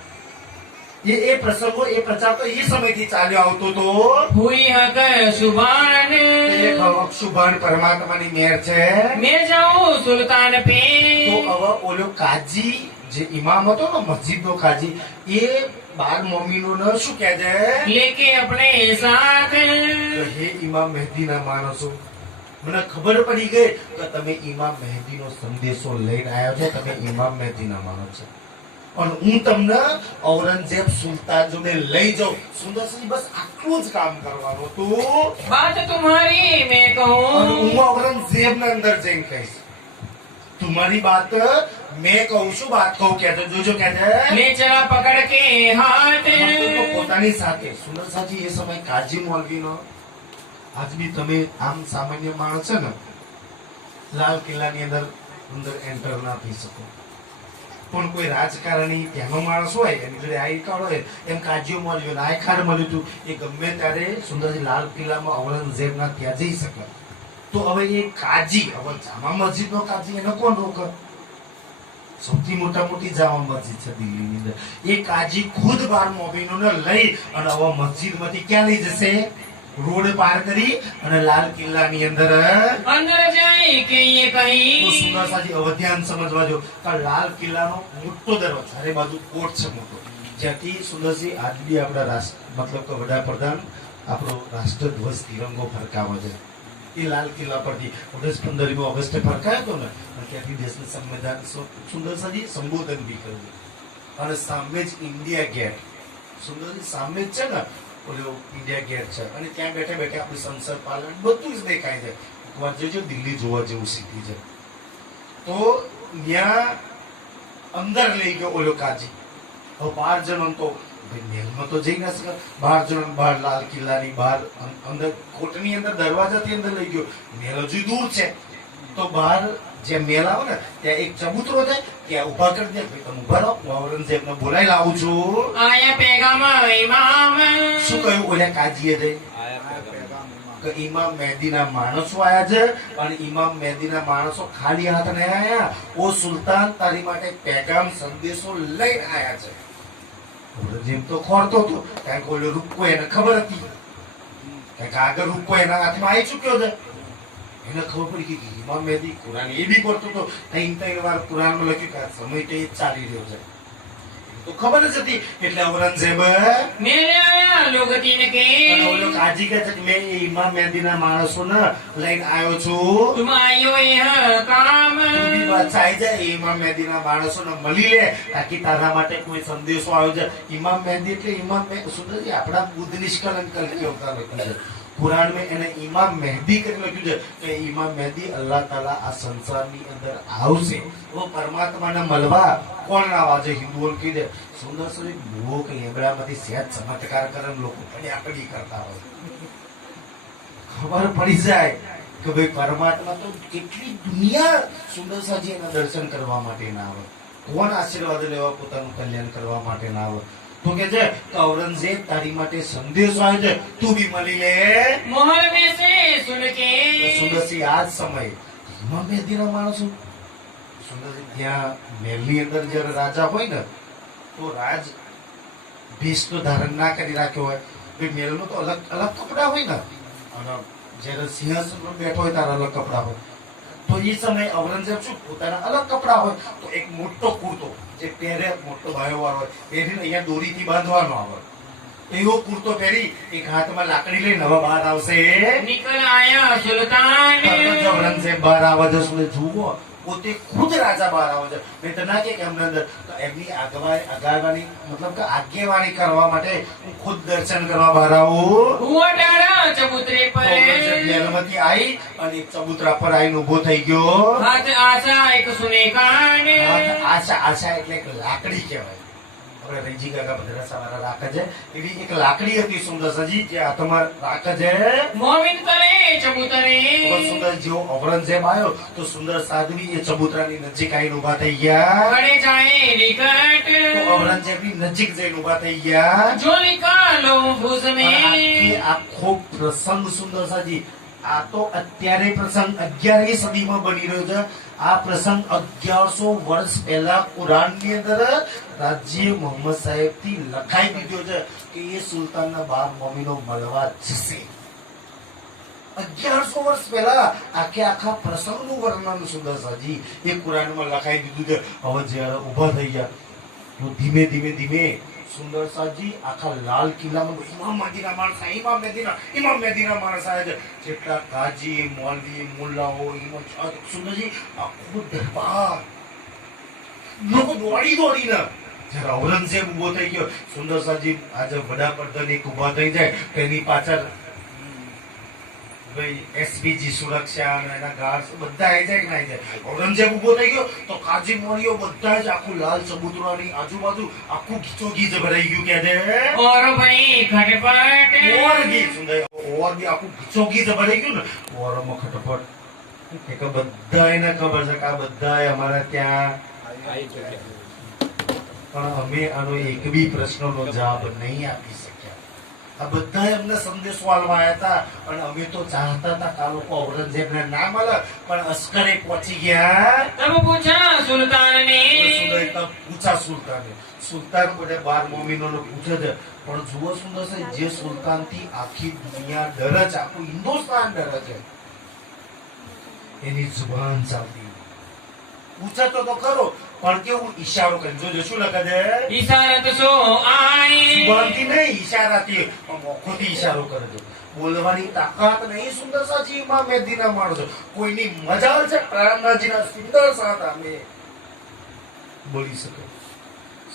એ પ્રસંગો, એ પ્રચાર તો એ સમયથી ચાલ્યો આવતો તો. હુઈ હક સુભાન શુભાન પરમાત્માની મેર છે. મેં જાઉં સુલતાન પે. તો હવે ઓલો કાજી જે ઇમામ હતો ને મસ્જિદનો કાજી, એ 12 મોમીનોને શું કહે છે? લેકે અપને સાથ. હે ઇમામ મહેદીના માણસો, મને ખબર પડી ગઈ કે તમે ઇમામ મહેદીનો સંદેશો લઈને આવ્યા છો, તમે ઇમામ મહેદીના માણો છો, અને હું તમને ઔરંગઝેબ સુલતાન જોડે લઈ જાઉં. સુંદરસિંહ બસ આટલું જ કામ કરવાનું હતું. बात तुम्हारी मैं અને कहूँ. હું ઔરંગઝેબના અંદર જઈને કહીશ, तुम्हारी बात मैं કહું છું, બાત કહું કે જોજો કે ले चला पकड़ के हाथ. પોતાની સાથે. સુંદરસાજી એ સમય કાજી મોલવીનો, આજ બી તમે આમ સામાન્ય માણસ છે ને, લાલ કિલ્લાની અંદર એન્ટર ના થઈ શકો, પણ કોઈ રાજકારણી ત્યાંનો માણસ હોય એની જોડે આઈ કાર્ડ હોય, એમ કાજીઓ મળ્યો ને આઈ કાર્ડ મળ્યું હતું, એ ગમે ત્યારે સુંદરજી લાલ કિલ્લામાં ઔરંગઝેબના ત્યાં જઈ શકે. તો હવે એ કાજી, હવે જામા મસ્જિદનો કાજી એને કોણ રોકે? સૌથી મોટી જામા મસ્જિદ છે દિલ્હીની અંદર. એ કાજી ખુદ 12 મોમીનોને લઈ અને હવે મસ્જિદમાંથી ક્યાં લઈ જશે? રોડ પાર કરી અને લાલ કિલ્લાની અંદર अंदर जाए के ये તો कहीं. સુંદરસાજી હવે ધ્યાન સમજવા જો કે લાલ કિલ્લાનો મોટો દરવાજો, ચારે બાજુ કોટ છે મોટો, જ્યાંથી સુંદરસિંહ આજ બી આપણા રાષ્ટ્ર મતલબ કે વડાપ્રધાન આપણો રાષ્ટ્રધ્વજ તિરંગો ફરકાવે છે. એ લાલ કિલ્લા પરથી 15મી ઓગસ્ટે ફરકાયો હતો ને, અને ત્યાંથી દેશનું સંવિધાન સુંદરસાજી સંબોધન બી કર્યું. અને સામે જ ઇન્ડિયા ગેટ, સુંદરજી સામે જ છે ને ઓલો ઇન્ડિયા ગેટ છે, અને ત્યાં બેઠા બેઠા આપણી સંસદ, પાર્લામેન્ટ બધું જ દેખાય છે. એકવાર જોજો, દિલ્હી જોવા જેવું સિટી છે. તો ત્યાં અંદર લઈ ગયો ઓલો કાજી. હવે 12 જણો તો મહેલમાં તો જઈ ના શકે, 12 જણો બહાર લાલ કિલ્લાની બહાર અંદર કોટની અંદર દરવાજાથી અંદર લઈ ગયો. મહેલ હજુ દૂર છે, તો બહાર જે મેલ આવે ને ત્યાં એક ચબૂતરો છે, ત્યાં ઉભા કરી દે, ભાઈ તમે ઉભા રહો, હું ઔરંગઝેબને બોલાવી લાવું છું. आया पैगाम इमाम. શું કહ્યું ઓલા કાજીએ જઈ? કે ઇમામ મહેદીના માણસો આયા છે, અને ઇમામ મહેદીના માણસો ખાલી હાથ નહીં આયા. ઓ સુલતાન, તારી માટે પેગામ સંદેશો લઈને આયા છે. ઔરંગઝેબ તો ખોરતો હતો, કારણ કે ઓલો રૂપકો એને ખબર હતી કે આગળ રૂપો એના હાથમાં આવી ચૂક્યો છે. એને ખબર પડી કે ઇમામ મહેદી કુરાન એ બી પડતો હતો. 3 વાર કુરાનમાં લખ્યું કે આ સમય તો એ જ ચાલી રહ્યો છે. તો ખબર જ હતી. એટલે ઔરંગઝેબ मेरे आया लोग तीन के અને ઓલો કાજી કહે છે કે મેં એ ઇમામ મહેદીના માણસોને લઈને આવ્યો છું. तुम आयो यह काम તું બી પાછા આવી જાય. એ ઇમામ મહેદીના માણસોને મળી લે તાકી તારા માટે કોઈ સંદેશો આવ્યો છે. ઇમામ મહેદી એટલે ઇમામ સુંદરજી આપણા બુદ્ધ નિષ્કલંક કલકી અવતાર લખ્યું છે. કુરાન में એને ઇમામ મહેદી કરીને લખ્યું છે કે ઇમામ મહેદી અલ્લાહ તાલા આ સંસારની અંદર આવશે. वो પરમાત્માને મળવા કોણ આવા છે? હિન્દુઓ કહી દે સુંદર સુંદર ભૂવો કે લેબડામાંથી સહેજ ચમત્કાર કરે લોકો પડી કરતા હોય. ખબર પડી જાય કે ભાઈ પરમાત્મા તો કેટલી દુનિયા સુંદર સાજી એના દર્શન કરવા માટે ના આવે. કોણ આશીર્વાદ લેવા પોતાનું કલ્યાણ કરવા માટે ના આવે? તો કે છે કે ઔરંગઝેબ તારી માટે સંદેશો આવે છે, તું બી મળી લે. मोहर में से सुन તો के સુંદરસિંહ આ જ સમયે ઇમામ મહેદીના માણસો સુંદરસિંહ ત્યાં મહેલની અંદર જ્યારે રાજા હોય ને તો રાજ ભેષ તો ધારણ ના કરી રાખ્યો હોય. ભાઈ મહેલનો તો અલગ અલગ કપડા હોય ને અને જ્યારે સિંહાસન પર બેઠો હોય ત્યારે અલગ કપડા હોય. તો એ સમયે ઔરંગઝેબ શું પોતાના અલગ કપડા હોય તો એક મોટો કુર્તો જે પહેરે મોટો ભાઈઓ વાળો હોય પહેરીને અહીંયા દોરીથી બાંધવાનો આવે એવો કુર્તો પહેરી એક હાથમાં લાકડી લઈને હવે બહાર આવશે. निकल आया सुल्तान તરત જ ઔરંગઝેબ બહાર આવે છે. શું જુઓ પોતે ખુદ રાજા બહાર આવે છે. મેં તો ના કે એમના અંદર તો એમની આગેવાની મતલબ કે આગેવાની કરવા માટે હું ખુદ દર્શન કરવા બહાર આવું. हुआ डारा चबूतरे पर ઔરંગઝેબ મહેલમાંથી આવી અને એક ચબૂતરા પર આવીને ઉભો થઈ ગયો. हाथ आशा एक सुने कान આશા એટલે એક લાકડી કહેવાય. આપણે રૈજી કાકા મદ્રાસા વાળા રાખે છે એવી એક લાકડી હતી સુંદર સજી જે હાથમાં રાખે છે. मोमिन करे चबूतरे બહુ સુંદર જેવો ઔરંગઝેબ આવ્યો તો સુંદર સાધ્વી એ ચબૂતરાની નજીક આવીને ઉભા થઈ ગયા. खड़े जाए निकट તો ઔરંગઝેબની નજીક જઈને ઉભા થઈ ગયા. जो निकालो भुज में આખો પ્રસંગ સુંદર સાજી આ તો અત્યારે પ્રસંગ 11મી સદીમાં બની રહ્યો છે. આ પ્રસંગ 1100 વર્ષ પહેલા કુરાનની અંદર રાજ્ય મોહમ્મદ સાહેબ થી લખાઈ દીધો છે કે એ સુલતાનના 12 મોમીનો મળવા જશે. 1100 વર્ષ પહેલા આખા પ્રસંગનું વર્ણન સુંદર સાજી એ કુરાનમાં લખાઈ દીધું છે. હવે જ્યારે ઉભા થઈ ગયા તો ધીમે ધીમે સુંદર સાજી આખા લાલ કિલ્લામાં ઇમામ મહેદીના માણસ આવે છે. જેટલા કાજી મૌલવી મુલ્લાઓ સુંદરજી આખો દરબાર લોકો દોડીને જયારે ઔરંગઝેબ ઉભો થઈ ગયો સુંદર સાજી આજે વડાપ્રધાન એક ઉભા થઈ જાય તેની પાછળ ભાઈ એસપીજી સુરક્ષા અને એના ગાર્ડ બધા આવી જાય કે ના આવી જાય. ઔરંગઝેબ ઉભો થઈ ગયો તો કાજી મોરીઓ બધા જ આખું લાલ ચબૂતરાની આજુબાજુ આખું ગીચોગીચ ભરાઈ ગયું કે છે. और भाई खटपट ઓર બી સુંદર ઓર બી આખું ગીચોગીચ ભરાઈ ગયું ને ઓરમાં ખટપટ કે બધા એને ખબર છે કે આ બધા અમારા ત્યાં પણ અમે આનો એક બી પ્રશ્નનો જવાબ નહીં આપી શક્યા. આ બધા એમને સંદેશો આલવા આવ્યા હતા અને અમે તો ચાહતા હતા કે આ લોકો ઔરંગઝેબને ના મળે પણ અસ્કરે પહોંચી ગયા. तब पूछा सुल्तान ने પૂછા સુલતાન બધે 12 મોમીનોને પૂછે છે પણ જુઓ સુંદર છે જે સુલતાન થી આખી દુનિયા ડરે છે, આખું હિન્દુસ્તાન ડરે છે, એની જુબાન ચાલતી પૂછે તો ખરો પણ કેવું ઈશારો કરે. જોજો શું લખે છે? इशारत सो आए જુબાનથી નહીં ઈશારાથી મોખોથી ઈશારો કરે છે. બોલવાની તાકાત નહીં સુંદર સાજી ઇમામ મહેદીના માણસો કોઈની મજાલ છે પ્રાણનાજીના સુંદર સાથ અમે બોલી શકે.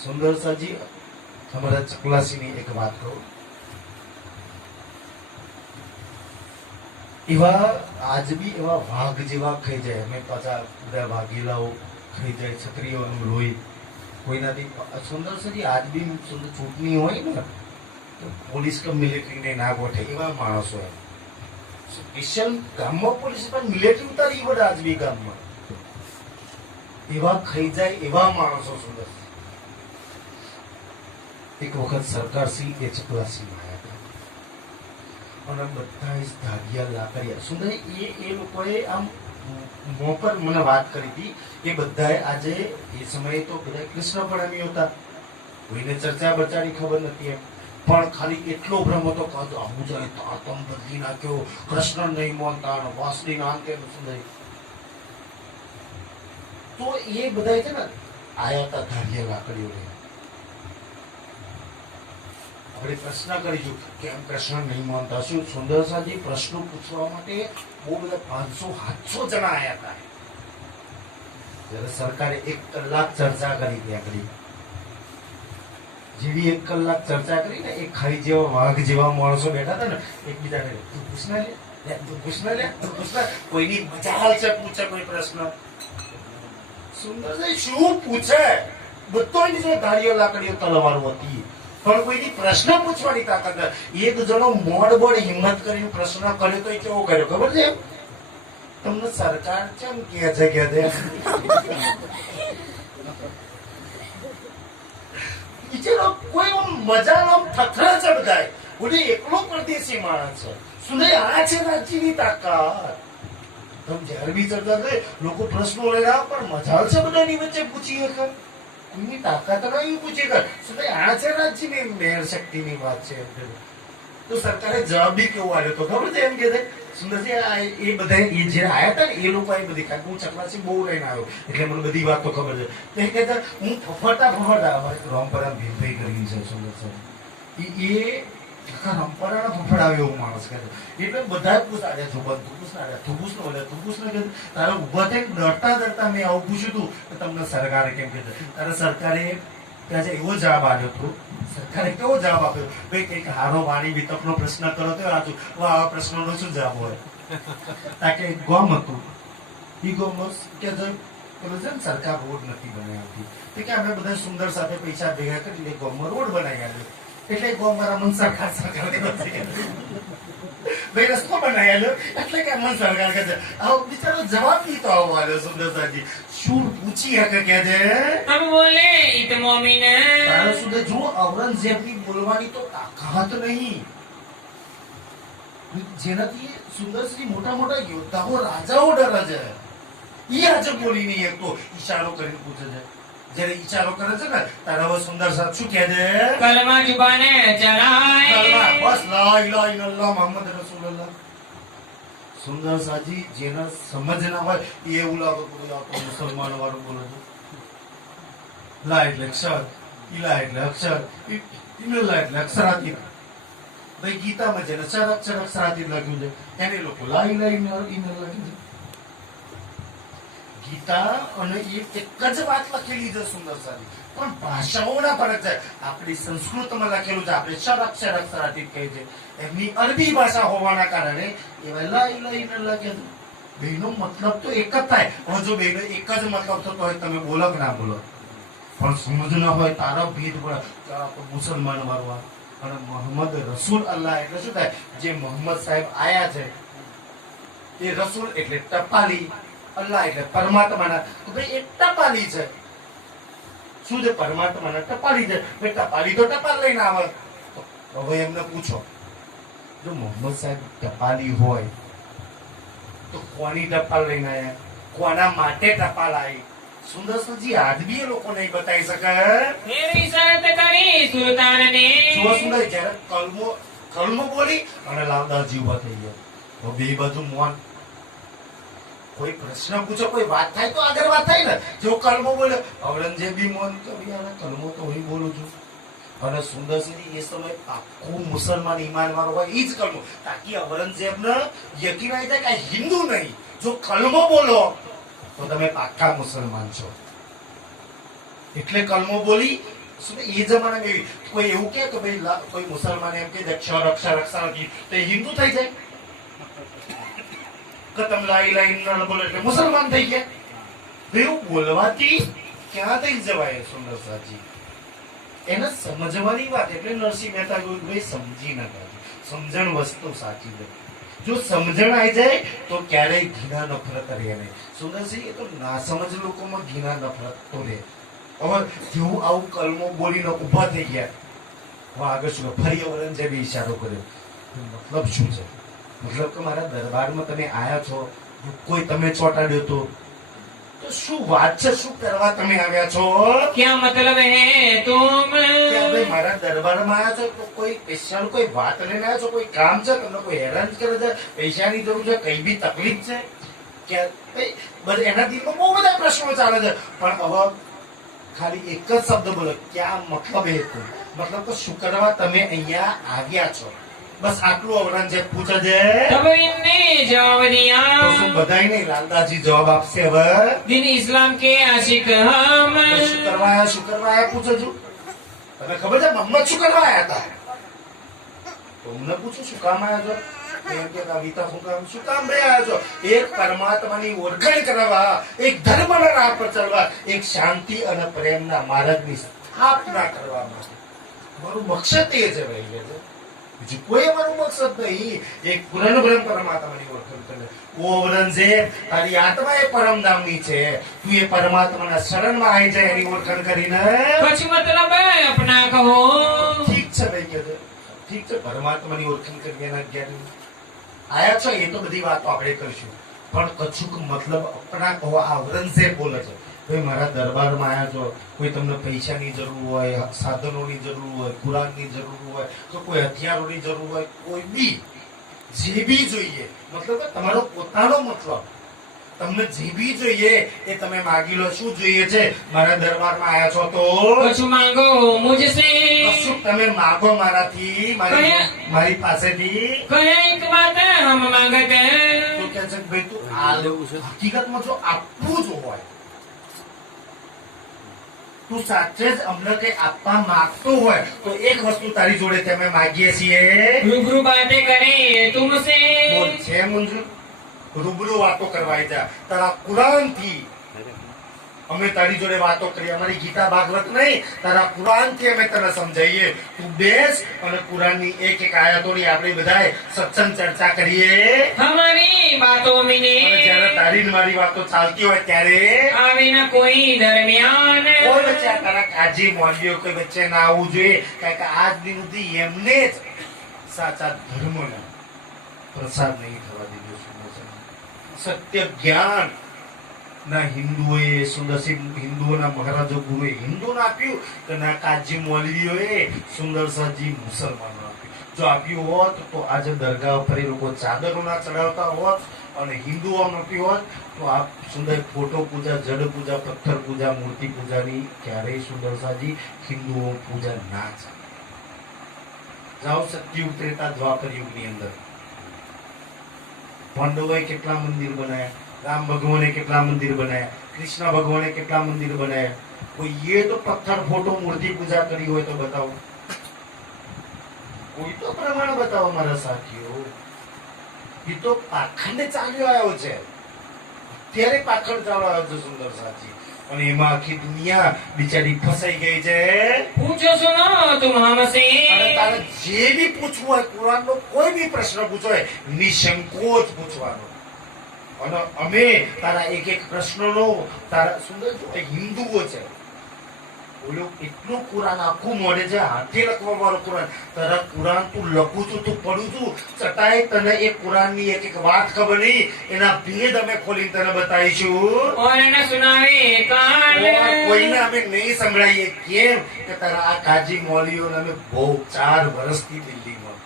સુંદર સાજી અમારા ચકલાસીની એક વાત કહું. એવા આજ બી એવા વાઘ જેવા ખાઈ જાય અમે પાછા બધા વાઘેલાઓ ખાઈ જાય ક્ષત્રિયોનું લોહી કોઈનાથી. સુંદર સાજી આજ બી સુંદર ચૂંટણી હોય ને તો પોલીસ કે મિલિટરીને ના ગોઠે એવા માણસો એમ સ્પેશિયલ ગામમાં પોલીસ પણ મિલિટરી ઉતારી પડે આજ બી ગામમાં એવા ખાઈ જાય એવા માણસો સુંદર. એક વખત સરકારશ્રી એ ચપલાસીમાં આવ્યા હતા અને બધા જ ધારિયા લાકડિયા સુંદર એ લોકોએ આમ મોં પર મને વાત કરી હતી. એ બધાએ આજે એ સમયે તો બધા કૃષ્ણ પ્રેમી હતા, કોઈને ચર્ચા બચારી ખબર નથી એમ પણ ખાલી એટલો ભ્રમ હતો કે આવું જાય તો આતમ બદલી નાખ્યો, કૃષ્ણ નહીં માનતા, વાસની નામ કે નહીં. તો એ બધા છે ને આયા હતા ધાર્યા લાકડીઓ લઈને. આપણે પ્રશ્ન કરીશું કે એમ કૃષ્ણ નહીં માનતા. શું સુંદરસાજી પ્રશ્નો પૂછવા માટે બહુ બધા 500-700 જણા આયા હતા. જ્યારે સરકારે 1 કલાક ચર્ચા કરી હતી. આપણી જેવી 1 કલાક ચર્ચા કરી ને, એ ખાઈ જેવા વાઘ જેવા માણસો બેઠા હતા ને, એકબીજાને તું પૂછ ના લે, તું પૂછ ના લે, તું પૂછ ના. કોઈની મજાલ છે પૂછે કોઈ પ્રશ્ન. સુંદરસાઈ શું પૂછે? બધાની જે ધારીઓ લાકડીઓ તલવારો હતી, પણ કોઈની પ્રશ્ન પૂછવાની તાકાત નથી. એક જણો મોડ હિંમત કરીને પ્રશ્ન કર્યો તો એ કેવો કર્યો ખબર છે? તમને સરકાર કેમ કે છે કે બિચારો કોઈ મજા આમ થથરા ચડગાય. બોલે એકલો પરદેશી માણસ છે. સુને આ છે રાજ્યની તાકાત. તમે જયારે બી ચર્ચા કરે લોકો પ્રશ્નો લઈને આવે, પણ મજા છે બધાની વચ્ચે પૂછી શકે. એની તાકાત નહીં પૂછી કર. સુને આ છે રાજ્યની મેર શક્તિની વાત છે. તો સરકારે જવાબ બી કેવો આવ્યો તો ખબર છે? એમ કે સુંદરજી એ બધા જે આયા હતા ને એ લોકો એ બધી, કારણ કે હું ચકલાસી બહુ લઈને આવ્યો એટલે મને બધી વાતો ખબર છે. તો એ કહેતા હું ફફડતા રામપરા ભેદભાઈ કરી છે સુંદરજી. એ રામપરાને ફફડાવ્યો એવું માણસ કહેતો. એટલે બધા પૂછાડ્યા છો, બધું પૂછાડ્યા, તું પૂછ નો તું પૂછ ને. તારે ઉભા થઈને ડરતા મેં આવું પૂછ્યું હતું કે તમને સરકારે કેમ કહેતા. તારે સરકારે ત્યાં એવો જવાબ આવ્યો હતો. સરકારે કેવો જવાબ આપ્યો? ભાઈ કઈક હારો વાણી વિતકનો પ્રશ્ન કરો તો આવા પ્રશ્નનો શું જવાબ હોય? તાકે ગોમ હતું, ઈ ગોમ કે સરકાર રોડ નથી બનાવી. કે અમે બધા સુંદર સાથે પૈસા ભેગા કરી ગોમમાં રોડ બનાવી આવ્યો. એટલે ગોમમાં મન સરકાર ભાઈ રસ્તો બનાવી આવ્યો એટલે કે મન સરકાર કહે છે. આવો બિચારો જવાબ દીધો આવો આવ્યો સુંદરસાજી. શું પૂછી હકે કે છે? हम बोले इत मोमिन તારે સુધી જો ઔરંગઝેબની બોલવાની તો તાકાત નહીં, જેનાથી સુંદરશ્રી મોટા મોટા યોદ્ધાઓ રાજાઓ ડરે છે. ઈ આજે બોલી નહીં એક તો ઈશારો કરીને પૂછે છે. જયારે ઈશારો કરે છે ને તારે હવે સુંદર સાહેબ શું કહે છે? कलमा जुबाने चढ़ाए બસ લા ઇલાહા ઇલ્લલ્લાહ મુહમ્મદ રસૂલુલ્લાહ. સુંદર સાજી જેને સમજ ના હોય એ એવું લાગે કે આ તો મુસલમાન વાળું બોલે છે. લા એટલે અક્ષર, ઇલા એટલે અક્ષર, ઇલ્લલ્લાહ એટલે અક્ષરાતીત. ભાઈ ગીતામાં જેને ચાર અક્ષર અક્ષરાતીત લખ્યું છે એને લોકો લા ઇલાહા ઇલ્લલ્લાહ લખ્યું છે. ગીતા અને એ એક જ વાત લખેલી છે સુંદર સારી, પણ ભાષાઓના ફરક છે. આપણી સંસ્કૃતમાં લખેલું છે, આપણે ચાર અક્ષર અક્ષરાતીત કહે છે. એમની અરબી ભાષા હોવાના કારણે એવા લા ઇલાહા ઇલ્લલ્લાહ કહે છે. બેનો મતલબ તો એક જ થાય. હવે જો બેનો એક જ મતલબ થતો હોય તમે બોલો કે ના બોલો, પણ સમજ ના હોય તારો ભેદ પડે મુસલમાન વાળવા અને મોહમ્મદ રસૂલ અલ્લાહ એટલે શું થાય? જે મોહમ્મદ સાહેબ આયા છે એ રસૂલ એટલે ટપાલી, અલ્લાહ એટલે પરમાત્માના. તો ભાઈ એક ટપાલી છે. શું છે? પરમાત્માના ટપાલી છે. ભાઈ ટપાલી તો ટપાલ લઈને આવે. હવે એમને પૂછો, જો મોહમ્મદ સાહેબ ટપાલી હોય તો કોની ટપાલ લઈને આવ્યા? કોના માટે ટપાલ આવી? સુંદરજી આદમી એ લોકો નહીં બતાવી શકે. मेरी शर्त करी सुल्तान ने જો સુંદર જયારે કલમો બોલી અને લાવદાજી ઉભા થઈ ગયા. તો બે બાજુ મોન. કોઈ પ્રશ્ન પૂછો, કોઈ વાત થાય તો આગળ વાત થાય ને. જો કલમો બોલે ઔરંગઝેબી મોન તો કલમો તો હું બોલું છું. અને સુંદરસિંહ એ સમય આખું મુસલમાન ઈમાન વાળો હોય એ જ કલમો, તાકી ઔરંગઝેબને યકીન આવી જાય કે આ હિન્દુ નહીં. જો કલમો બોલો તો તમે પાક્કા મુસલમાન છો. એટલે કલમો બોલી. એ જમાનામાં કોઈ એવું કે ભાઈ કોઈ મુસલમાન એમ કે અક્ષર અક્ષર અક્ષર તો હિન્દુ થઈ જાય કે તમે લા ઇલાહા ઇલ્લલ્લાહ બોલો એટલે મુસલમાન થઈ ગયા? એવું બોલવાથી ક્યાં થઈ જવાય? સુંદર સાજી એને સમજવાની વાત. એટલે નરસિંહ મહેતા કહ્યું ભાઈ સમજી ના કાઢી, સમજણ વસ્તુ સાચી છે. જો સમજણ આવી જાય તો ક્યારેય ઘીના નફરત રહે નહીં. સુંદરસિંહ એ તો ના સમજ લોકોમાં ઘીના નફરત તો રહે. હવે જેવું આવું કલમો બોલીને ઉભા થઈ ગયા, હવે આગળ શું? ફરી ઔરંગઝેબે ઈશારો કર્યો. મતલબ શું છે? મતલબ કે મારા દરબારમાં તમે આયા છો, કોઈ તમે ચોંટાડ્યો તો તો શું વાત છે, શું કરવા તમે આવ્યા છો? क्या मतलब है तुम? કે ભાઈ મારા દરબારમાં આવ્યા છો તો કોઈ સ્પેશિયલ કોઈ વાત લઈને આવ્યા છો? કોઈ કામ છે? તમને કોઈ હેરાન કરે છે? પૈસાની જરૂર છે? કઈ બી તકલીફ છે કે ભાઈ? બધા એના દિલમાં બહુ બધા પ્રશ્નો ચાલે છે, પણ હવે ખાલી એક જ શબ્દ બોલો, ક્યાં મતલબ હે તું? મતલબ તો શું કરવા તમે અહીંયા આવ્યા છો? બસ આટલું ઔરંગઝેબ પૂછે છે. तब इनने जवाब તો दिया, શું બધાય નહીં લાલદાસજી જવાબ આપશે હવે? दिन इस्लाम के आशिक हम, તો શું કરવા આયા, શું કરવા આયા પૂછો છું? તને ખબર છે મોહમ્મદ શું કરવા આયા હતા? તો મને પૂછું શું કામ આયા છો? એમ કે કવિતા શું કામ બે આયા છો? એક પરમાત્માની ઓળખાણ કરવા, એક ધર્મના રાહ પર ચાલવા, એક શાંતિ અને પ્રેમના માર્ગની સ્થાપના કરવા માટે. મારું મકસદ એ છે ભાઈ, કે છે બીજું કોઈ અમારું મકસદ નહીં. એક પૂર્ણ બ્રહ્મ પરમાત્માની ઓળખાણ કરે. ઓ ઔરંગઝેબ, તારી આત્મા એ પરમધામની છે, તું એ પરમાત્માના શરણમાં આવી જાય એની ઓળખાણ કરીને. कुछ मतलब अपना कहो. ઠીક છે ભાઈ, કે છે ઠીક છે, પરમાત્માની ઓળખાણ કરી એના જ્ઞાન આયા છો એ તો બધી વાતો આપણે કરીશું, પણ કશુંક મતલબ અપના કહો. આ ઔરંગઝેબ બોલે છે, ભાઈ મારા દરબારમાં આયા છો, કોઈ તમને પૈસાની જરૂર હોય, સાધનોની જરૂર હોય, ખોરાકની જરૂર હોય, તો કોઈ હથિયારોની જરૂર હોય, કોઈ બી જે બી જોઈએ, મતલબ કે તમારો પોતાનો મતલબ, તમને જે બી જોઈએ એ તમે માગી લો. શું જોઈએ છે? મારા દરબારમાં આયા છો તો कुछ मांगो मुझसे. કશું તમે માગો મારાથી, મારી પાસેથી. कहे एक बात हम मांगते તો કે છે કે ભાઈ તું આ લેવું છે. હકીકતમાં જો આપવું જ હોય, તું સાચે જ અમને કઈ આપવા માંગતો હોય તો એક વસ્તુ તારી જોડે તે અમે માગીએ છીએ. रूबरू बातें करें तुमसे. બોલ છે મંજૂર? રૂબરૂ વાતો કરવાય જા તારા કુરાન થી. અમે તારી જોડે વાતો કરીએ, અમારી ગીતા ભાગવત નહીં, તારા કુરાન થી અમે તને સમજાવીએ. તું બેસ અને કુરાનની એક એક આયતોની આપણે બધાએ સત્સંગ ચર્ચા કરીએ. हमारी बातों में અને જ્યારે તારી ને મારી વાતો ચાલતી હોય ત્યારે आवे न कोई दरमियान. કોઈ વચ્ચે આ તારા કાજી મોલ્યો કોઈ વચ્ચે ના આવવું જોઈએ, કારણ કે આજ દિન સુધી એમને જ સાચા ધર્મનો પ્રસાર નહીં થવા દીધો. સત્ય જ્ઞાન ના હિન્દુઓએ સુંદરસિંહ, હિન્દુઓના મહારાજો ગુરુએ હિન્દુને આપ્યું કે ના કાજી મૌલવીઓએ સુંદરસાજી મુસલમાનો આપ્યું. જો આપ્યું હોત તો આજે દરગાહ પર એ લોકો ચાદરો ના ચડાવતા હોત, અને હિન્દુઓ આપ્યું હોત તો આ સુંદર ફોટો પૂજા, જડ પૂજા, પથ્થર પૂજા, મૂર્તિ પૂજાની ક્યારેય સુંદરસાજી હિન્દુઓ પૂજા ના ચાલે. જાઓ સતયુગ, ત્રેતા, દ્વાપર યુગની અંદર પાંડવોએ કેટલા મંદિર બનાયા, રામ ભગવાને કેટલા મંદિર બનાયા, કૃષ્ણ ભગવાને કેટલા મંદિર બનાયા. કોઈએ તો પથ્થર, ફોટો, મૂર્તિ પૂજા કરી હોય તો બતાવો. કોઈ તો પ્રમાણ બતાવો મારા સાથીઓ. એ તો પાખંડ ચાલ્યો આવ્યો છે, અત્યારે પાખંડ ચાલ્યો આવ્યો છે સુંદર સાચી, અને એમાં આખી દુનિયા બિચારી ફસાઈ ગઈ છે. पूछो सुनो तुम हमसे. અને તારે જે બી પૂછવું હોય, કુરાનનો કોઈ બી પ્રશ્ન પૂછવો હોય, નિસંકોચ પૂછવાનો. અને અમે તારા એક એક પ્રશ્નનો તારા સુંદર હિન્દુઓ છે, બોલો એટલું કુરાન આખું મોડે છે, હાથે લખવા વાળું કુરાન. તારા કુરાન તું લખું છું, તું પડું છું, છતાંય તને એ કુરાનની એક એક વાત ખબર નહીં. એના ભેદ અમે ખોલીને તને બતાવીશું. और न सुनावे कान. કોઈને અમે નહીં સંભળાવીએ. કેમ કે તારા આ કાજી મૌલવીઓને અમે બહુ 4 વર્ષથી દિલ્હીમાં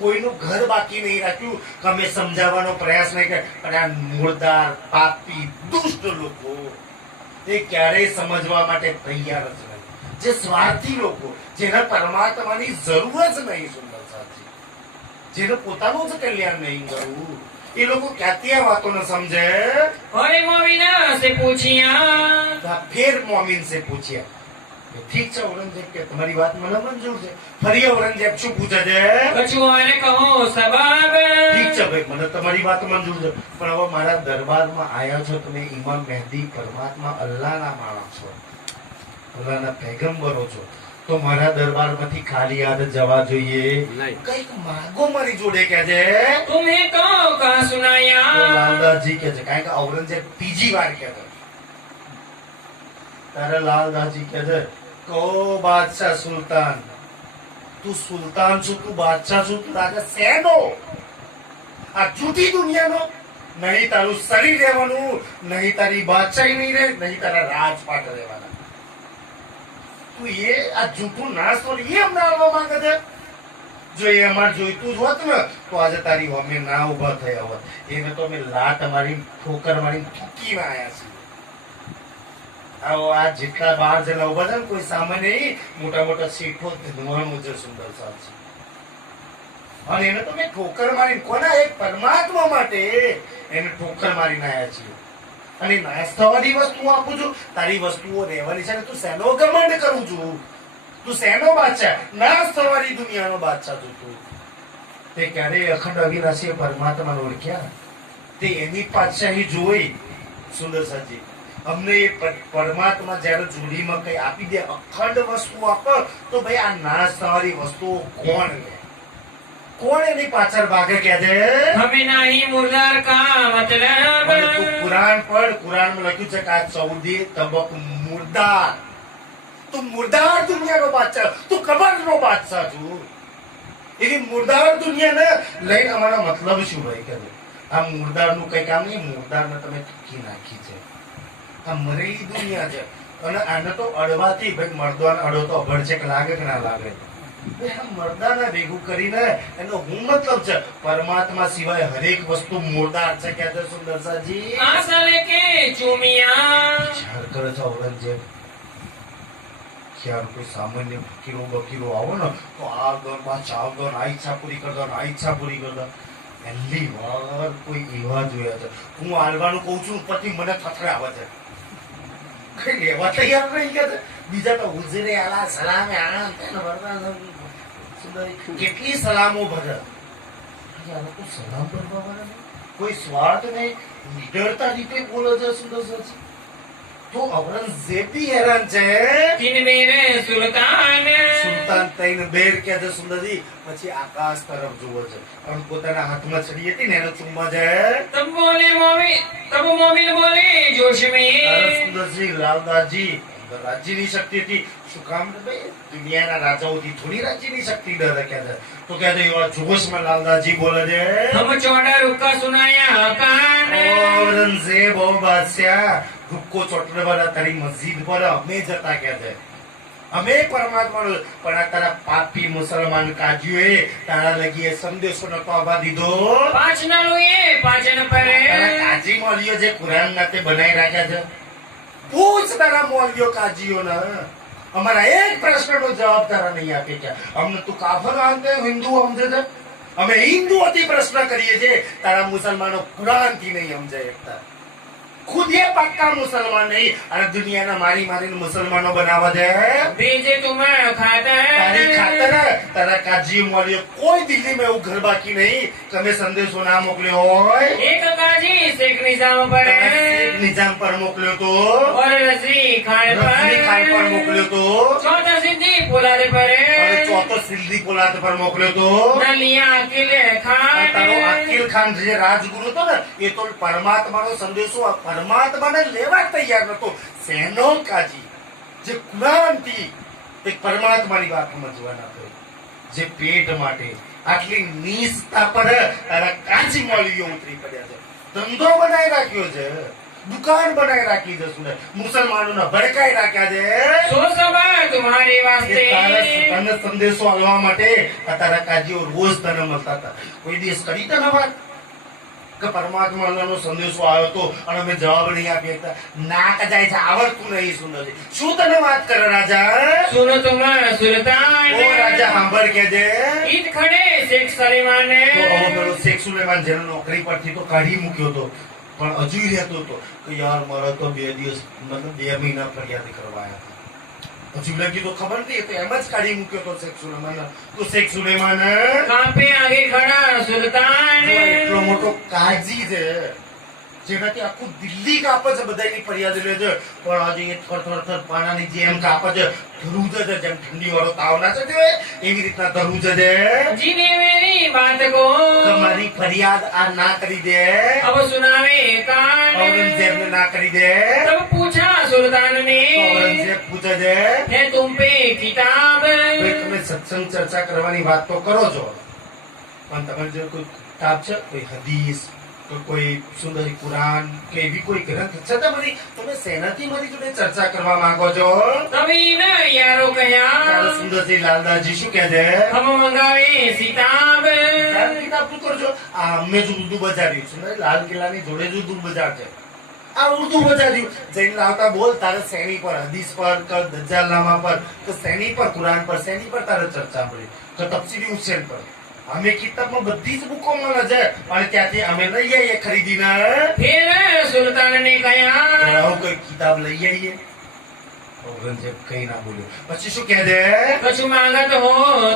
કોઈનું ઘર બાકી નહીં રાખ્યું કે અમે સમજાવવાનો પ્રયાસ નહીં કર્યો. અને આ મુર્દાર, પાપી, દુષ્ટ લોકો એ ક્યારેય સમજવા માટે તૈયાર જ નહીં. જે સ્વાર્થી લોકો, જેને પરમાત્માની જરૂર જ નહીં, સુંદર સાચી, જેને પોતાનું જ કલ્યાણ નહીં કરવું, એ લોકો ક્યાંથી આ વાતોને સમજે. और मोमिना से पूछिया. તો આ ફેર મોમીન સે પૂછ્યા કે ઠીક છે ઔરંગઝેબ, કે તમારી વાત મને મંજૂર છે. ફરી ઔરંગઝેબ શું પૂછે છે? कछु और कहो सबब. ઠીક છે ભાઈ, મને તમારી વાત મંજૂર છે, પણ હવે મારા દરબારમાં આયા છો તમે, ઇમામ મહેદી, પરમાત્મા, અલ્લાહના માણસ છો, અલ્લાહના પૈગંબરો છો, તો મારા દરબારમાંથી ખાલી હાથ જવા જોઈએ કઈક માગો મારી જોડે કે છે. तुम्हें तो कहा તો सुनाया. લાલદાસજી કે છે, કારણ કે ઔરંગઝેબ ત્રીજી વાર કે છે. તારે લાલદાસજી કે છે, કહો બાદશાહ સુલતાન, તું સુલતાન છું, તું બાદશાહ છું, તું રાજા શેનો? આ જૂઠી દુનિયાનો નહીં તારું શરીર રહેવાનું, નહીં તારી બાદશાહી નહીં રહે, નહીં તારા રાજપાટ રહેવાના. તું એ આ જૂઠું નાશ તો એ અમને આવવા માંગે છે. જો એ અમારે જોઈતું જ હોત ને તો આજે તારી અમે ના ઉભા થયા હોત. એને તો અમે લાત મારી ઠોકર મારી થૂકીને આયા છીએ. આવો આ જેટલા 12 જણા ઉભા છે ને કોઈ સામાન્ય નહીં, મોટા મોટા શેઠો ધનવાનું છે સુંદર સાહેબ. અને એને તો મેં ઠોકર મારી કોના એક પરમાત્મા માટે એને ઠોકર મારીને આયા છીએ. અને નાશ થવાની વસ્તુ આપું છું, તારી વસ્તુઓ રહેવાની છે ને તું શેનો ઘમંડ કરું છું? તું શેનો બાદશાહ? નાશ થવાની દુનિયાનો બાદશાહ છું તું. તે ક્યારે અખંડ અવિનાશી પરમાત્માને ઓળખ્યા? તે એની પાતશાહી જોઈ. સુંદર સાજી અમને એ પરમાત્મા જયારે જોડીમાં કઈ આપી દે, અખંડ વસ્તુ આપે તો ભાઈ આ નાશ થવાની વસ્તુઓ કોણ લે? કોણ એની પાછળ ભાગે કે છે? हमें नहीं मुर्दार का मतलब તું કુરાન પઢ. કુરાનમાં લખ્યું છે કે આ 14 તબક મુર્દાર. તું મુર્દાર દુનિયાનો બાદશાહ, તું કબરનો બાદશાહ છું. એવી મુર્દાર દુનિયાને લઈને અમારો મતલબ શું ભાઈ? કે આ મુર્દારનું કઈ કામ નહીં. મુર્દારને તમે થૂકી નાખી છે. આ મરેલી દુનિયા છે અને આને તો અડવાથી ભાઈ મર્દાને અડો તો અભડ છે કે લાગે કે ના લાગે? મર્દાને ભેગું કરીને એનો હું મતલબ છે પરમાત્મા સિવાય હરેક વસ્તુ મુર્દાર છે. કે છે સુંદરસાજી आशा लेके चूमिया વિચાર કરે છે ઔરંગઝેબ. ક્યારે કોઈ સામાન્ય ફકીરો બકીરો આવો ને તો આ ગરબા ચાવ દો, આ ઈચ્છા પૂરી કર દો, આ ઈચ્છા પૂરી કર દો. પહેલી વાર કોઈ એવા જોયા છે. હું હાલવાનું કઉ છું ઉપરથી મને થથડે આવે છે. કઈ લેવા તૈયાર નહીં કે છે. બીજા તો હુજરે આલા સલામે આમ તેને વરદાન કેટલી સલામો ભરે. આ લોકો સલામ કરવા વાળા નહીં, કોઈ સ્વાર્થ નહીં, નિડરતા રીતે બોલે છે. સુંદર તો ઔરંગઝેબ બી હેરાન છે. किन मेरे सुल्तान સુલતાન તૈન બેર કે છે સુંદરજી. પછી આકાશ તરફ જુએ છે અને પોતાના હાથમાં છડી હતી ને એનો ચુમ્મા છે. तब मोमिन बोले जोश અરે में સુંદરજી લાલદાસજી અંદર રાજ્યની શક્તિ હતી. શું કામ રે ભાઈ? દુનિયાના રાજાઓથી થોડી રાજ્યની શક્તિ ડરે કે છે. તો કે છે એવા જોશમાં લાલદાસજી બોલે છે हम चौड़ा रुका सुनाया कान ઔરંગઝેબ ઓ બાદશાહ રૂક્કો ચોટને વાળા તારી મસ્જિદ પર અમે જતા કે છે. અમે પરમાત્માનો પણ આ તારા પાપી મુસલમાન કાજીઓએ તારા લગી એ સંદેશો નતો આવવા દીધો. पाँच न लुए पाचन તારા पर કાજી મોલીઓ જે કુરાન નાતે બનાવી રાખ્યા છે, પૂછ તારા મોલીઓ કાજીઓને. અમારા એક પ્રશ્નનો જવાબ તારા નહીં આપે કે અમને તું કાફર આંતે હિન્દુ સમજે છે? અમે હિન્દુઓથી પ્રશ્ન કરીએ છીએ. તારા મુસલમાનો કુરાનથી નહીં સમજાય એકતા. ખુદ એ પક્કા મુસલમાન નહીં અને દુનિયાના મારી મારીને મુસલમાનો બનાવવા દે. भेजे तुम તારી खातर ખાતર તારા કાજી મોલીઓ કોઈ દિલ્હીમાં એવું ઘર બાકી નહીં કે અમે સંદેશો ના મોકલ્યો હોય. एक काजी शेख निजाम पर તારા શેખ નિજામ પર મોકલ્યો તો, और रजनी खान રજની ખાન પર पर મોકલ્યો તો, चौथा सिद्धि पुलाद पर અને ચોથો સિદ્દી પોલાદ પર મોકલ્યો તો. नलिया अकिल અને તારો खान અકીલ ખાન જે રાજગુરુ હતો ને એ તો પરમાત્માનો સંદેશો પરમાત્માને લેવા જ તૈયાર નતો. શેનો કાજી જે કુરાનથી તે પરમાત્માની વાત સમજવાના હતો, જે પેટ માટે આટલી નીચતા પર તારા કાચી મોલીઓ ઉતરી પડ્યા છે. ધંધો બનાવી રાખ્યો છે, દુકાન બનાવી રાખી છે. સુને મુસલમાનોને ભડકાઈ રાખ્યા છે. सो सब तुम्हारे એ वास्ते તારા તને સંદેશો આલવા માટે આ તારા કાજીઓ રોજ તને મળતા હતા. કોઈ દિવસ કરી તને વાત કે પરમાત્મા અલ્લાહનો સંદેશો આવ્યો તો અને અમે જવાબ નહીં આપી શકતા? નાક જાય છે, આવડતું નહીં. સુંદર શું તને વાત કરે રાજા? सुनो तुम सुल्तान ઓ રાજા સાંભળ કે છે ईद खड़े शेख सलीमान તો હવે પેલો શેખ સુલેમાન જેને નોકરી પરથી તો કાઢી મૂક્યો હતો પણ હજુ રહેતો હતો કે યાર મારા તો 2 દિવસ મતલબ 2 મહિના ફરિયાદ કરવા આવ્યા હતા. હજુ લગી તો ખબર નથી, એ તો એમ જ કાઢી મૂક્યો હતો શેખ સુલેમાન. તો શેખ સુલેમાન कहाँ पे आगे खड़ा सुल्तान એટલો મોટો કાજી છે જેનાથી આખું દિલ્હી કાપે છે, બધાની ફરિયાદ લે છે પણ આજે એ થર પાણાની જેમ કાપે છે. ધરુજ છે જેમ ઠંડી વાળો તાવ ના છે એવી રીતના ધરુજ છે. जिन्हें मेरी बात को તમારી ફરિયાદ આ ના કરી દે, अब सुनावे कान ઔરંગઝેબ ને ના કરી દે. तब पूछा सुल्तान ने ઔરંગઝેબ પૂછે છે है तुम पे किताब ભાઈ તમે સત્સંગ ચર્ચા કરવાની વાત તો કરો છો પણ તમારે જો કોઈ કિતાબ છે, કોઈ હદીસ, તો કોઈ સુંદર કુરાન કે એવી કોઈ ગ્રંથ છતાં બધી તમે શેનાથી મારી જોડે ચર્ચા કરવા માંગો છો? પ્રવીણ યારો ત્યારે કહ્યા સુંદરજી લાલદાસજી શું કહે છે? હમ મંગાવે સીતાબ ત્યારે કિતાબ શું કરજો? આ અમે જ ઉર્દુ બજાવ્યું છે ને, લાલ કિલ્લાની જોડે જ ઉર્દુ બજાર છે. આ ઉર્દુ બજાવ્યું જઈને લાવતા બોલ તારે શેની પર, હદીસ પર કે દજ્જાલનામા પર કે શેની પર, કુરાન પર શેની પર તારે ચર્ચા પડી કે તફસીરી હુસેન પર. અમે કિતાબમાં બધી જ બુકો મળે છે અને ત્યાંથી અમે લઈ આવીએ ખરીદીને. ફેર સુલતાનને કહ્યા આવું કોઈ કિતાબ લઈ આવીએ. ઔરંગઝેબ કઈ ના બોલ્યો. પછી શું કહે છે? કશું માંગત હો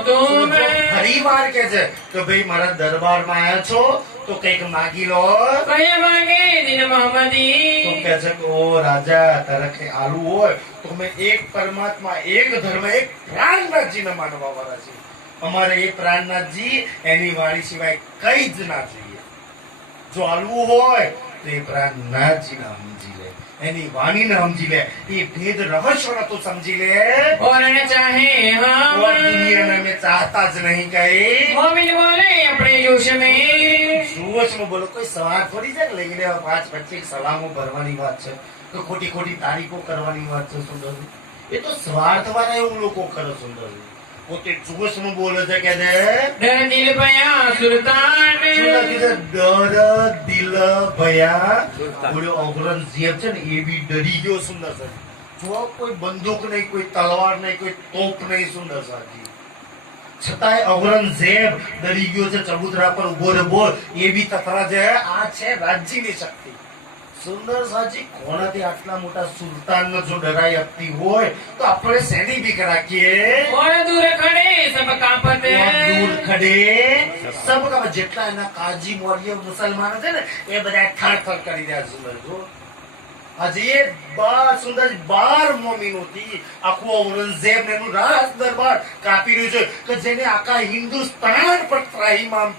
તુમ ફરી વાર કહે છે કે ભાઈ મારા દરબારમાં આવ્યા છો તો કઈક માગી લો. કહે માંગે દિન મોહમ્મદી તો કહે છે કે ઓ રાજા તારે કઈ આલુ હોય તો મેં એક પરમાત્મા, એક ધર્મ, એક પ્રાણનાથજીને માનવા વાળા છે. અમારે એ પ્રાણનાથજી એની વાણી સિવાય કઈ જ ના જોઈએ. જો આલવું હોય તો એ પ્રાણનાથજીને સમજી લે, એની વાણીને સમજી લે, એ ભેદ રહસ્યને તો સમજી લે. और न चाहे हम और दुनियाને મેં ચાહતા જ નહીં કઈ. मोमिन बोले अपने जोश में જોશમાં બોલો. કોઈ સવાર થોડી છે લઈ લેવા 5-25 સલામો ભરવાની વાત છે કે ખોટી ખોટી તારીખો કરવાની વાત છે. સુંદર એ તો સ્વાર્થ વાળા એવું લોકો કરે. સુંદર પોતે જોશમાં બોલે છે કે डर दिल भया सुल्तान ડર દિલ ભયા. બોલ્યો ઔરંગઝેબ છે ને એ બી ડરી ગયો. સુંદર સાહેબ જો કોઈ બંદૂક નહીં, કોઈ તલવાર નહીં, કોઈ તોપ નહીં. સુંદર સાહેબ છતાંય ઔરંગઝેબ ડરી ગયો છે. ચબૂતરા પર ઉભો રે બોલ એ બી તતરા છે. આ છે રાજ્યની શક્તિ. સુંદર સાજી કોણાથી આટલા મોટા સુલતાન જો ડરાઈ આપતી હોય તો આપણે શેની બીક રાખીએ? और दूर खड़े सब कांपत દૂર ખડે સબ કા જેટલા એના કાજી મોરીય મુસલમાનો છે ને એ બધા થર કરી રહ્યા. સુંદર જો આજે એ સુંદર 12 મોમિનોથી આખું ઔરંગઝેબ એનું રાજ દરબાર કાપી રહ્યું છે કે જેને આખા હિન્દુસ્તાન પર ત્રાહિમામ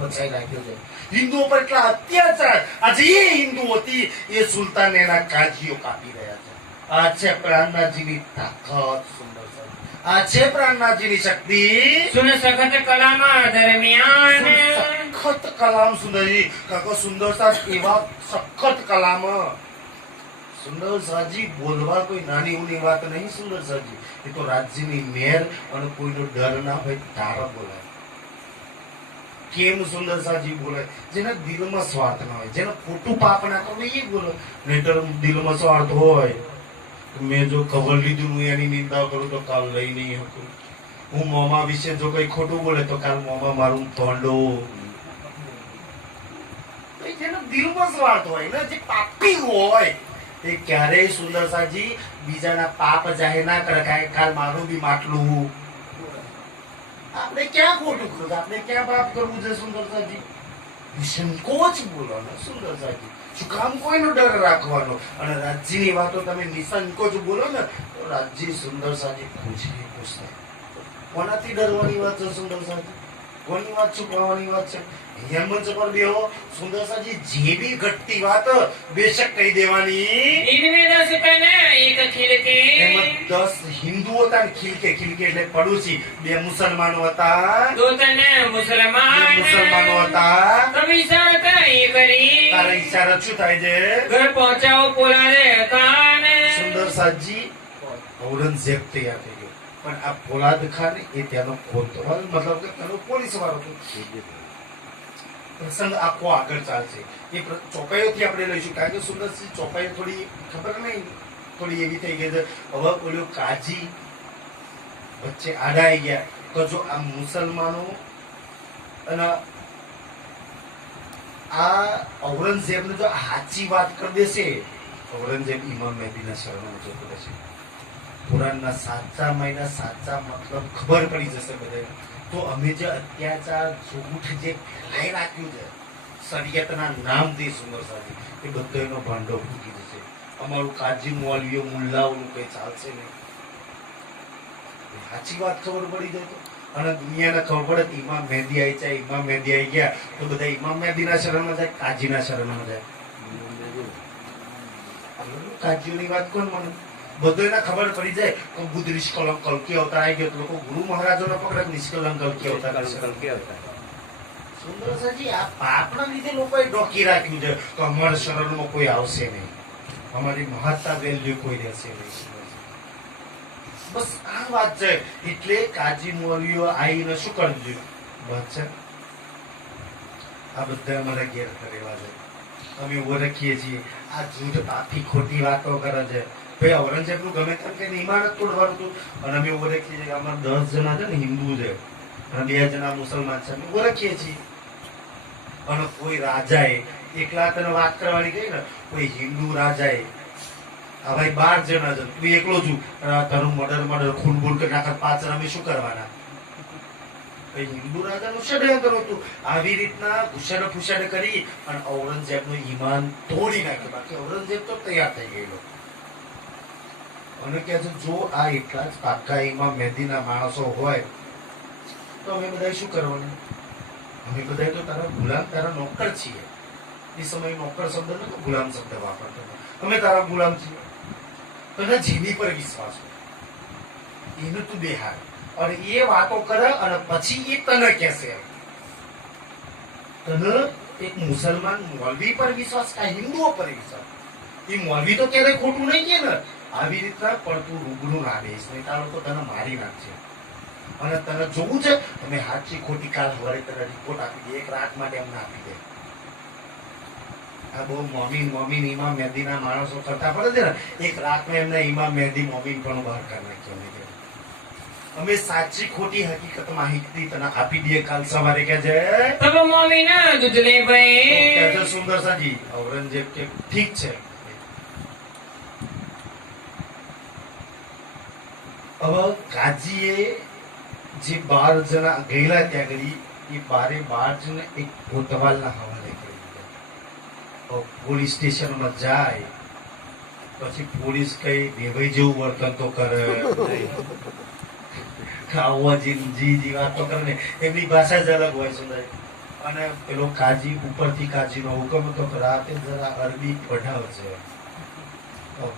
મચાઈ નાખ્યો છે. હિન્દુઓ પર એટલા અત્યાચાર. આજે એ હિન્દુઓથી એ સુલતાન એના કાજીઓ કાપી રહ્યા છે. આ છે પ્રાણનાથજીની તાકાત. સુંદર સાહેબ આ છે પ્રાણનાથજીની શક્તિ. सुन सखत कलामा दरमियान સખત કલામ સુંદરજી કાકો. સુંદર સાહેબ એવા સખત કલામ. સુંદર સાજી બોલવા કોઈ નાની ઉની વાત નહીં. સુંદર સાજી એ તો રાજ્યની મેર અને કોઈનો ડર ના હોય તારા બોલાય. કેમ સુંદર સાજી બોલાય? જેના દિલમાં સ્વાર્થ ના હોય, જેને ખોટું પાપ ના કરે એ બોલે. નહીતર દિલમાં સ્વાર્થ હોય મેં જો ખબર લીધું હું એની નિંદા કરું તો કાલ લઈ નહીં શકું. હું મોમા વિશે જો કઈ ખોટું બોલે તો કાલ મોમા મારું તોંડો. જેના દિલમાં સ્વાર્થ હોય ને, જે પાપી હોય એ ક્યારેય સુંદર સાજી બીજાના પાપ જાહેર ના કરે. કાલ મારું બી માટલું. આપણે ક્યાં ખોટું કરવું? આપણે ક્યાં પાપ કરવું છે? સુંદર સાજી નિસંકોચ બોલો ને. સુંદર સાજી શું કામ કોઈનો ડર રાખવાનો? અને રાજ્યની વાતો તમે નિસંકોચ બોલો ને તો રાજ્ય સુંદર સાજી ખુશ થાય. કોનાથી ડરવાની વાત છે? સુંદર સાજી કોની વાત છુપાવવાની વાત છે? હેમંત પર બેહો. સુંદર સાજી જે બી ઘટતી વાત બેશક કહી દેવાની. इनमें 10 पहने एक खिल के એમાં 10 હિન્દુ હતા ને ખિલકે એટલે પડોશી 2 મુસલમાનો હતા. 2 तने 2 मुसलमान મુસલમાનો હતા. कभी साथ ये करी તારા ઈશારા શું થાય છે? घर पहुंचाओ पोलादे खान સુંદર સાજી ઔરંગઝેબ તૈયાર થઈ ગયો. પણ આ પોલાદ ખાન એ ત્યાંનો કોતવાલ મતલબ કે ત્યાંનો પોલીસ વાળો હતો. પ્રસંગ આખો આગળ ચાલશે. એ ચોપાઈઓથી આપણે લઈશું કારણ કે સુંદરસિંહ ચોપાઈઓ થોડી ખબર નહીં થોડી એવી થઈ ગઈ છે. હવે બોલ્યો કાજી વચ્ચે આડાઈ ગયા તો જો આ મુસલમાનો અને આ ઔરંગઝેબને જો સાચી વાત કરી દેશે, ઔરંગઝેબ ઇમામ મહેદીના શરણમાં જતો રહેશે. કુરાનના સાચા મહિના સાચા મતલબ ખબર પડી જશે બધાને. તો અમે જે અત્યાચાર જૂઠ જે ફેલાઈ રાખ્યું છે શરીયતના નામથી સુંદર સાથી એ બધો એનો ભાંડો ફૂટી જશે. અમારું કાજી મોલવીઓ મુલ્લાઓનું કઈ ચાલશે નહીં. સાચી વાત ખબર પડી જાય તો અને દુનિયાને ખબર પડે કે ઇમામ મહેદી આવી જાય, ઇમામ મહેદી આવી ગયા તો બધા ઇમામ મહેદીના શરણમાં જાય, કાજીના શરણમાં જાય. કાજીઓની વાત કોણ મને બધું એને ખબર પડી જાય કે બુદ્ધ નિષ્કલંક કલ્કી અવતાર આવી ગયો તો લોકો ગુરુ મહારાજોને પકડે નિષ્કલંક કલ્કી અવતાર. સુંદરસાજી આ પાપના લીધે લોકોએ ડોકી રાખ્યું છે કે અમારા શરણમાં કોઈ આવશે નહીં, અમારી મહત્તા વેલ્યુ કોઈ રહેશે નહીં. બસ આ વાત છે. એટલે કાજી મોરીઓ આવીને શું કરજો, બસ છે આ બધા અમારા ઘેર કરેલા છે, અમે ઓળખીએ છીએ. આ જૂઠ પાપી ખોટી વાતો કરે છે. ભાઈ ઔરંગઝેબ નું ગમે તેમ કે ઇમારત તોડવાનું હતું, અને અમે ઓળખીએ છીએ કે અમારા 10 જણા છે ને હિન્દુ છે અને 2 જણા મુસલમાન છે, અમે ઓળખીએ છીએ. અને કોઈ રાજાએ એકલા તને વાત કરવાની કહી ને, કોઈ હિન્દુ રાજાએ આ ભાઈ 12 જણા છે, તું એકલો છું, તારું મર્ડર ખૂન બૂન કરી નાખત પાછળ અમે શું કરવાના? હિન્દુ રાજાનું ષડયંત્ર હતું. આવી રીતના ઘુસાડે ફુસાડે કરી અને ઔરંગઝેબનું ઈમાન તોડી નાખ્યું. બાકી ઔરંગઝેબ તો તૈયાર થઈ ગયેલો. અને કે જો આ એટલા જ પાક્કા ઇમામ મહેદીના માણસો હોય તો અમે બધા શું કરવાનું? અમે બધા તો તારા ગુલામ, તારા નોકર છીએ. એ સમયે નોકર શબ્દ નતો, ગુલામ શબ્દ વાપરતો. અમે તારા ગુલામ છીએ. તને જેની પર વિશ્વાસ હોય એનું તું બેહાર, અને એ વાતો કરે અને પછી એ તને કહેશે તને એક મુસલમાન મૌલવી પર વિશ્વાસ કે હિન્દુઓ પર વિશ્વાસ. એ મૌલવી તો ક્યારેય ખોટું નહીં કે ને. આવી રીતના પણ તું રૂબરૂ ના બેસ, નહીં તારો તો તને મારી નાખશે. અને તને જોવું છે તમે સાચી ખોટી કાલ સવારે તને રિપોર્ટ આપી દે, એક રાત માટે અમને આપી દે. આ બહુ મોમીન ઇમામ મહેદીના માણસો કરતા પડે છે ને, એક રાતમાં એમને ઇમામ મહેદી મોમીન પણ બહાર કરી નાખ્યો. અમે સાચી ખોટી હકીકત માહિતી તને આપી દઈએ કાલ સવારે. કે છે તબ મોમીન દુજલે ભાઈ સુંદરસાજી. ઔરંગઝેબ કે ઠીક છે. હવે કાજીએ જે 12 જણા ગયેલા ત્યાં ગઈ, એ 12 જણ એક કોતવાલના હવાલે કરી દીધા. પોલીસ સ્ટેશનમાં જાય પછી પોલીસ કઈ દેવાઈ જેવું વર્તન તો કરે, જી વાતો કરે ને, એમની ભાષા જ અલગ હોય છે. અને પેલો કાજી ઉપરથી કાજીનો હુકમ હતો કે રાતે જરા અરબી પઢાવશે.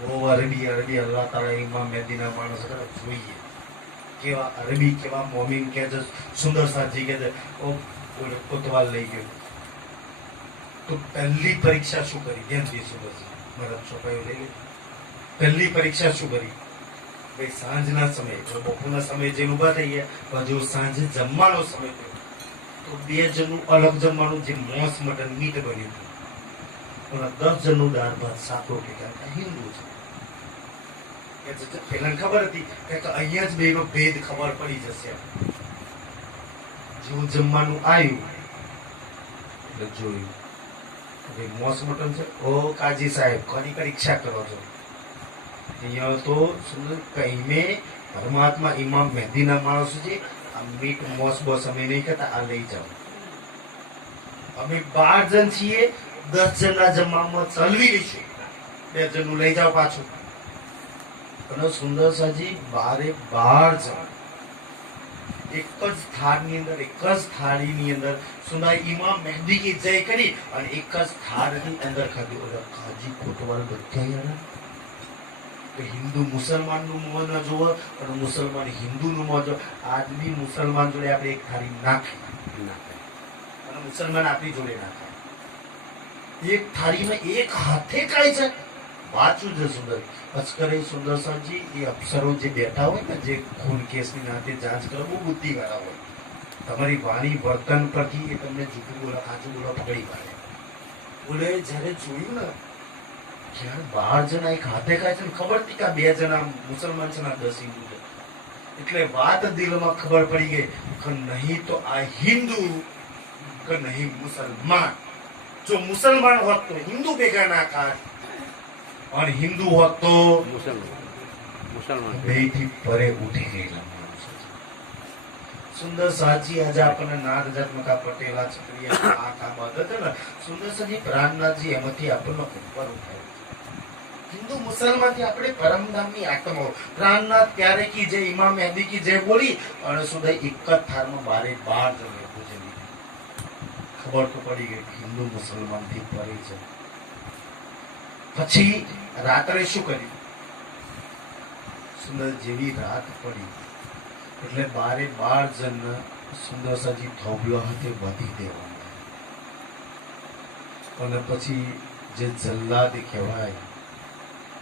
બહુ અરબી અલ્લાહ તાala ઇમામ મહેદીના માણસો જોઈએ કેવા અરબી, કેવા મોમીન કે છે. સુંદરસાજી કે છે કોતવાલ લઈ ગયો તો પહેલી પરીક્ષા શું કરી? ધ્યાન દઈશું બસ મારા છોકરાઓ લઈ ગઈ. પહેલી પરીક્ષા શું કરી? ભાઈ સાંજના સમયે, બપોરના સમયે જઈને ઉભા થઈ ગયા, જો સાંજે જમવાનો સમય થયો તો 2 જણનું અલગ જમવાનું, જે મોસ મટન મીટ બન્યું હતું, અને 10 જણનું દાળ ભાત શાક રોટલી. હિન્દુ છે પેલા ખબર હતી કે અહીંયા જ બેનો ભેદ ખબર પડી જશે. જેવું જમવાનું આવ્યું એટલે જોયું મોસ મટન છે. ઓ કાજી સાહેબ કોની પરીક્ષા કરો છો? અહીંયા તો કહીને પરમાત્મા ઇમામ મહેદીના માણસો છે, આ મીટ મોસ બસ અમે નહીં કરતા, આ લઈ જાઓ. અમે 12 જણ છીએ, 10 જણના જમવામાં ચલવી લઈશું, 2 જણનું લઈ જાઓ પાછું. અને સુંદરસાજી 12 જણ એક જ થાળની અંદર, એક જ થાળીની અંદર સુંદર ઇમામ મહેદી કી જય કરી અને એક જ થાળની અંદર ખાધું. કાજી કોતવાલ બધા હિન્દુ મુસલમાનનું મોં ન જોવે અને મુસલમાન હિન્દુનું મોં જોવે. આદમી મુસલમાન જોડે આપણે એક થાળી નાખી અને મુસલમાન આપણી જોડે નાખે. એક થાળીમાં એક હાથે ખાય છે. વાંચું છે સુંદર અસ્કરે સુંદરસાજી. એ અફસરો જે બેઠા હોય ને, જે ખૂન કેસની નાતે જાંચ કરે, બહુ બુદ્ધિવાળા હોય. તમારી વાણી વર્તન પરથી એ તમને જૂઠું બોલો સાચું બોલો પકડી પાડે. બોલે જયારે જોયું ને જ્યારે 12 જણા એક હાથે ખાય છે ને, ખબર હતી કે 2 જણા મુસલમાન છે ને 10 હિન્દુ છે. એટલે વાત દિલમાં ખબર પડી ગઈ કે નહીં તો આ હિન્દુ કે નહીં મુસલમાન. જો મુસલમાન હોત તો હિન્દુ ભેગા ના ખાત, અને હિન્દુ હોત તો મુસલમાન. બેથી પરે ઉઠી ગયેલા માણસો. સુંદરસાજી આજે આપણને નાગજાત્મક પટેલા છત્રીય આ બાબત ને સુંદરસાજી પ્રાણનાથજી એમાંથી આપણને ઉપર ઉઠાય. હિન્દુ મુસલમાન થી આપણે પરમધામની આત્માઓ પ્રાણનાથ ત્યારે કી જય, ઇમામ મહેદી કી જય બોલી અને સુધા એક જ થાળમાં 12 જણ ભોજન લીધું. ખબર તો પડી ગઈ હિન્દુ મુસલમાન થી પરે છે. પછી રાત્રે શું કર્યું? સુંદર જેવી રાત પડી એટલે 12 જણ સુંદરસાજી થોબલો હાથે બાંધી દેવાના. અને પછી જે જલ્લાદ કહેવાય,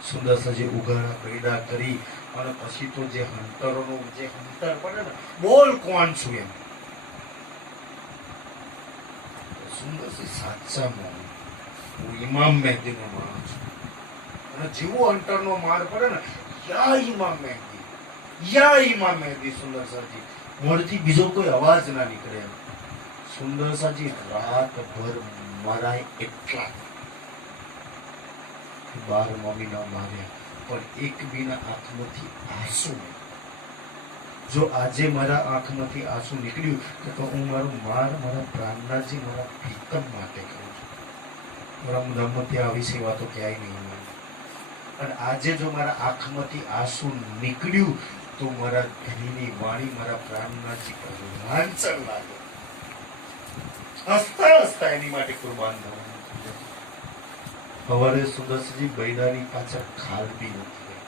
સુંદર સજી ઉઘાડા પૈડા કરી અને પછી તો જે હંટરોનો જે હંટર પડે ને, બોલ કોણ છું એમ. સુંદરસી સાચા મોહન, હું ઇમામ મહેદીનો માણસ છું. અને જેવો હંટરનો માર પડે ને, યા ઇમામ મહેદી, યા ઇમામ મહેદી, સુંદર સરજી મોઢથી બીજો કોઈ અવાજ ના નીકળે એમ. સુંદર સાજી રાતભર મરાય એટલા 12 મમ્મી ના માર્યા, પણ એક બીના આંખમાંથી આંસુ નહીં. જો આજે મારા આંખમાંથી આંસુ નીકળ્યું તો હું મારું મારા પ્રાણનાજી, મારા પ્રીતમ માટે કરું છું. મારા મુદમ્મતે આવી સેવા તો ક્યાંય નહીં મળે. અને આજે જો મારા આંખમાંથી આંસુ નીકળ્યું તો મારા ધણીની વાણી, મારા પ્રાણનાજી પર લાંછન લાગે. હસતા હસતા એની માટે કુરબાન થવાનું. સવારે સુદર્શનજી બૈડાની પાછળ ખાલ બી નથી.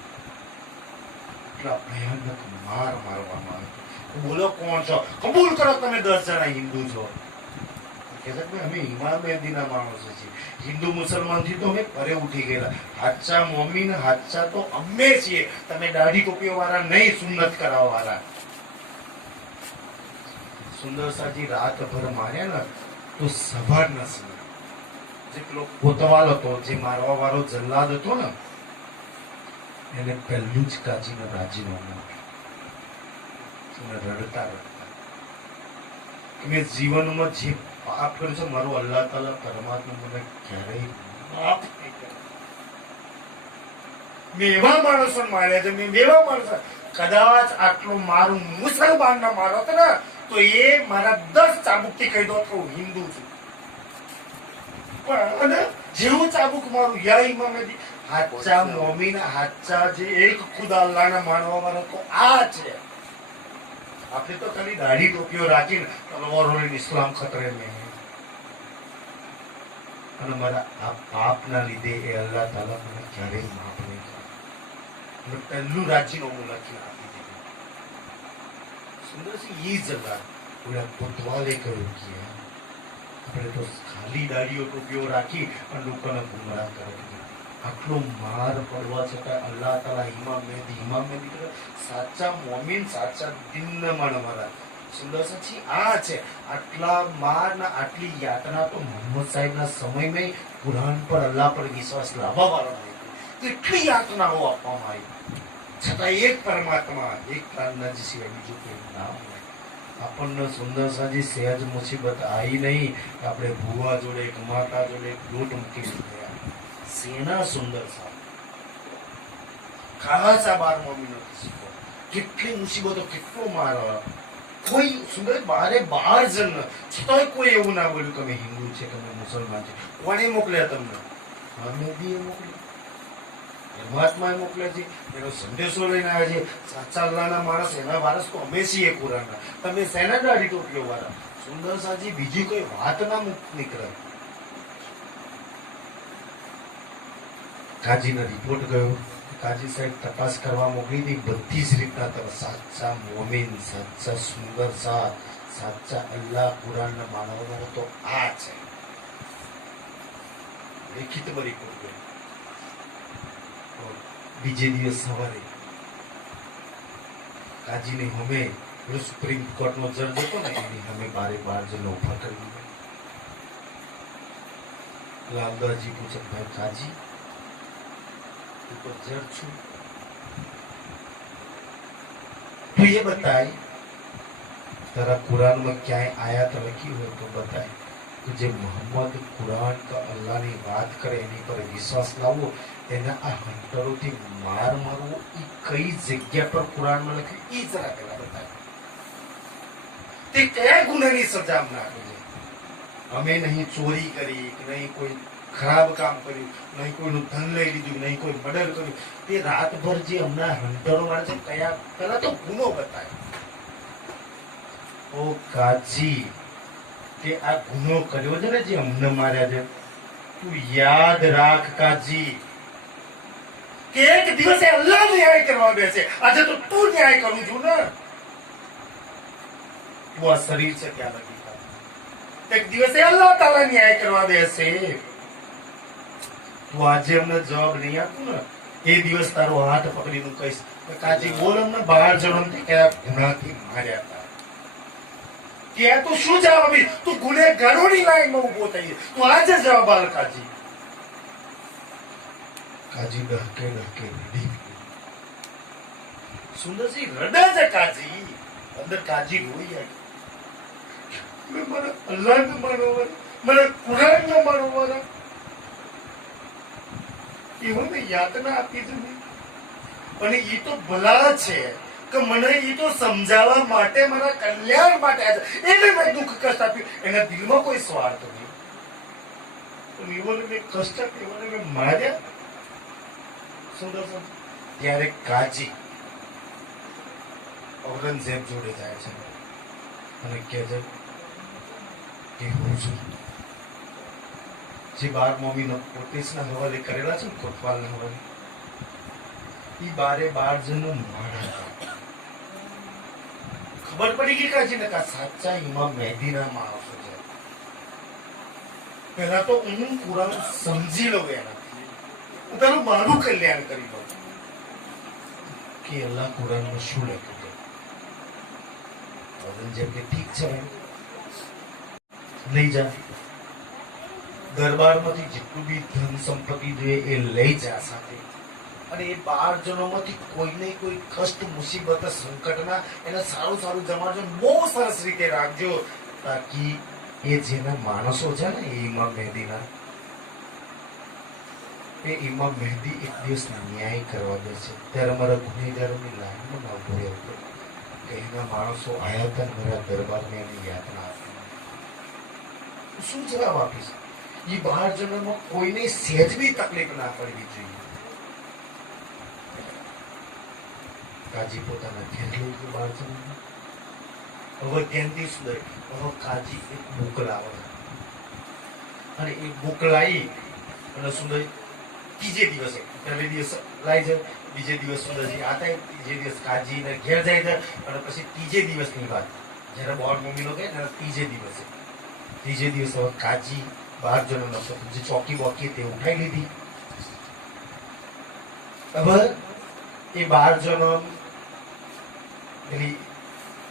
એટલા ભયાનક માર મારવામાં આવ્યો. બોલો કોણ છો? કબૂલ કરો તમે 10 જણા હિન્દુ છો. કે છે કે અમે ઇમામ મહેદીના માણસો છીએ. હિન્દુ મુસલમાન થી તો અમે પરે ઉઠી ગયેલા. હાચા મોમીન હાચા તો અમે છીએ. તમે દાઢી ટોપીઓ વાળા નહીં, સુન્નત કરાવવા વાળા. સુંદર સાજી રાતભર માર્યા ને તો સવાર ના સમય જે પેલો કોતવાલ હતો, જે મારવા વાળો જલ્લાદ હતો ને, એને પહેલું જ કાજીને રાજીનામું આપ્યું. રડતા રડતા મેં જીવનમાં જે પાપ કર્યું છે, મારો અલ્લાહ તાલા પરમાત્મા મને ક્યારેય માફ નહીં કરે. મેં એવા માણસો માર્યા છે, મેં એવા માણસો, કદાચ આટલું મારું મુસલમાન ના મારો હતો ને તો એ મારા 10 ચાબુકથી કહી દો તો હું હિન્દુ છું. પણ જેવું ચાબુક મારું યા ઇમામ મહેદી, હાચા મોમીન હાચા જે એક ખુદા અલ્લાહના માનવા વાળો તો આ છે. આપણે તો ખાલી દાઢી ટોપીઓ રાખીને તલવારો લઈને ઇસ્લામ ખતરે નહીં. અને મારા આ પાપના લીધે એ અલ્લાહ તાલા મને ક્યારેય માફ નહીં કરે. મેં પહેલું રાજીનામું લખી આપી દીધું. સુંદરસિંહ ઈ જગા ઓલા કોતવાલે કહ્યું કે આપણે તો ખાલી દાઢીઓ ટોપીઓ રાખી અને લોકોને ગુમરાહ કરે. આટલો માર પડવા છતાં અલ્લાહ તાલા ઇમામ મહેદી કરે. સાચા મોમીન, સાચા દિનના મારા સુંદર સાચી આ છે. આટલા માર ના આટલી યાતના તો મોહમ્મદ સાહેબના સમયમાં કુરાન પર, અલ્લાહ પર વિશ્વાસ લાવવા વાળા નહીં. કેટલી યાતનાઓ આપવામાં આવી, છતાં એક પરમાત્મા, એક પ્રાણનાજી સિવાય બીજું કોઈ નામ નહીં. આપણને સુંદર સાજી સહેજ મુસીબત આવી નહીં, આપણે ભુવા જોડે, એક માતા જોડે લોટ મૂકી ગયા. સેના સુંદર સાહેબ ખાસા 12 મમ્મીનો કિસ્સો, કેટલી મુસીબતો, કેટલો માર. કોઈ સુંદર બારે 12 જણ, છતાંય કોઈ એવું ના બોલ્યું કે અમે હિન્દુ છે, કે અમે મુસલમાન છે. કોને મોકલ્યા તમને? મહેદીએ મોકલ્યા, પરમાત્માએ મોકલ્યા છે. એનો સંદેશો લઈને આવ્યા છે. સાચા અલ્લાહના માણસ, એના વારસ તો અમે છીએ કુરાનના. તમે શેના દાઢી ટોપીઓ વાળા? સુંદર સાજી બીજી કોઈ વાત ના નીકળે. કાજીનો રિપોર્ટ ગયો. કાજી સાહેબ તપાસ કરવા મોકલી હતી. બધી જ રીતના તમે સાચા મોમીન, સાચા સુંદર સાથ, સાચા અલ્લાહ કુરાનના માનવવાનો તો આ છે. લેખિતમાં રિપોર્ટ ગયો. બીજે દિવસ સવારે કાજીની હમે સુપ્રીમ કોર્ટનો જજ હતો ને, એની હમે 12 જણો ઉભા કરી દીધા. લાલદાજી પૂછે, ભાઈ કાજી તું તો જજ છું, તું એ બતાય તારા કુરાનમાં ક્યાંય આયાત લખી હોય તો બતાય કે જે મોહમ્મદ કુરાન કે અલ્લાહની વાત કરે એની પર વિશ્વાસ લાવવો, એના આ હંટરોથી માર મારવો, એ કઈ જગ્યા પર કુરાનમાં લખ્યું એ જરા પેલા બતાય. તે કયા ગુનાની સજા નાખે છે? અમે નહીં ચોરી કરી, કે નહીં કોઈ ખરાબ કામ કર્યું, નહીં કોઈનું ધન લઈ લીધું, નહીં કોઈ મર્ડર કર્યું. તે રાતભર જે હમણાં હંટરો મારે છે, કયા પેલા તો ગુનો બતાય. ઓ કાજી, કે આ ગુનો કર્યો છે ને જે અમને માર્યા છે, તું યાદ રાખ કાજી કે એક દિવસે અલ્લાહ ન્યાય કરવા બેસે. આજે તો તું ન્યાય કરું છું ને. તું આ શરીર છે ત્યાં લગી, એક દિવસે અલ્લાહ તાલા ન્યાય કરવા બેસે. તું આજે અમને જવાબ નહીં આપું ને એ દિવસ તારો હાથ પકડીને હું કહીશ કે કાજી બોલ અમને 12 જણોને કયા ગુનાથી માર્યા હતા. ત્યાં તું શું જવાબ આપી? તું ગુનેગારોની લાઈનમાં ઊભો થઈ તું આજે જવાબ આપ કાજી. કાજી ડહકે ડહકે રડી. સુંદરજી રડે છે કાજી. અંદર કાજી રોઈ આવી. મને અલ્લાહ ન માનો, મને કુરાન ન માનો, એમને યાતના આપી દીધી. અને એ તો ભલા છે કે મને એ તો સમજાવવા માટે, મારા કલ્યાણ માટે આવ્યા. એને મેં દુઃખ કષ્ટ આપ્યું, એના દિલમાં કોઈ સ્વાર્થ નહીં. પણ એવોને મેં કષ્ટ આપ્યું, એવોને મેં માર્યા. સુંદર ત્યારે કાજી ઔરંગઝેબ જોડે જાય છે અને કહે છે કે હું છું જે 12 મોમીનો કોટેશના હવાલે કરેલા છે ને, કોટવાલના હવાલે, એ 12 જણનું માળા. ખબર પડી ગઈ કાજી ને કે સાચા ઇમામ મહેદીના માણસો છે. પહેલા તો હું કુરાન સમજી લઉં, એનાથી હું તારું મારું કલ્યાણ કરી લઉં કે અલ્લાહ કુરાનમાં શું લખ્યું છે. ઔરંગઝેબ કે ઠીક છે લઈ જા, દરબારમાંથી જેટલું બી ધન સંપત્તિ જોઈએ એ લઈ જા સાથે. અને એ 12 જણોમાંથી કોઈને કોઈ કષ્ટ મુસીબત સંકટના એને સારું સારું જમાડજો, બહુ સરસ રીતે રાખજો, તાકી એ જેના માણસો છે ને એ ઇમામ મહેદીના, એ ઇમામ મહેદી એક દિવસ ન્યાય કરવા દે છે. ત્યારે મારા ગુનેગારોની લાઈનમાં ના ઉભો રહ્યો કે એના માણસો આયા હતા મારા દરબારને એની યાતના આપી. શું જવાબ આપીશ? એ 12 જણોમાં કોઈને સહેજ બી તકલીફ ના પડવી જોઈએ. કાજી પોતાના ઘેર લઈ ગયો 12 જણોને. હવે ત્યાંથી શું હવે કાજી એક બુક લાવે અને એ બુક લાવી અને સુંદર ત્રીજે દિવસે, પહેલે દિવસ લાવી જાય, બીજે દિવસ સુંદરજી આ થાય, ત્રીજે દિવસ કાજી ને ઘેર જાય છે. અને પછી ત્રીજે દિવસની વાત જયારે બોર્ડ મમ્મીનો કહે ને ત્રીજે દિવસે હવે કાજી 12 જણો જે ચોકી બોકી તે ઉઠાઈ લીધી. હવે એ 12 જણો પેલી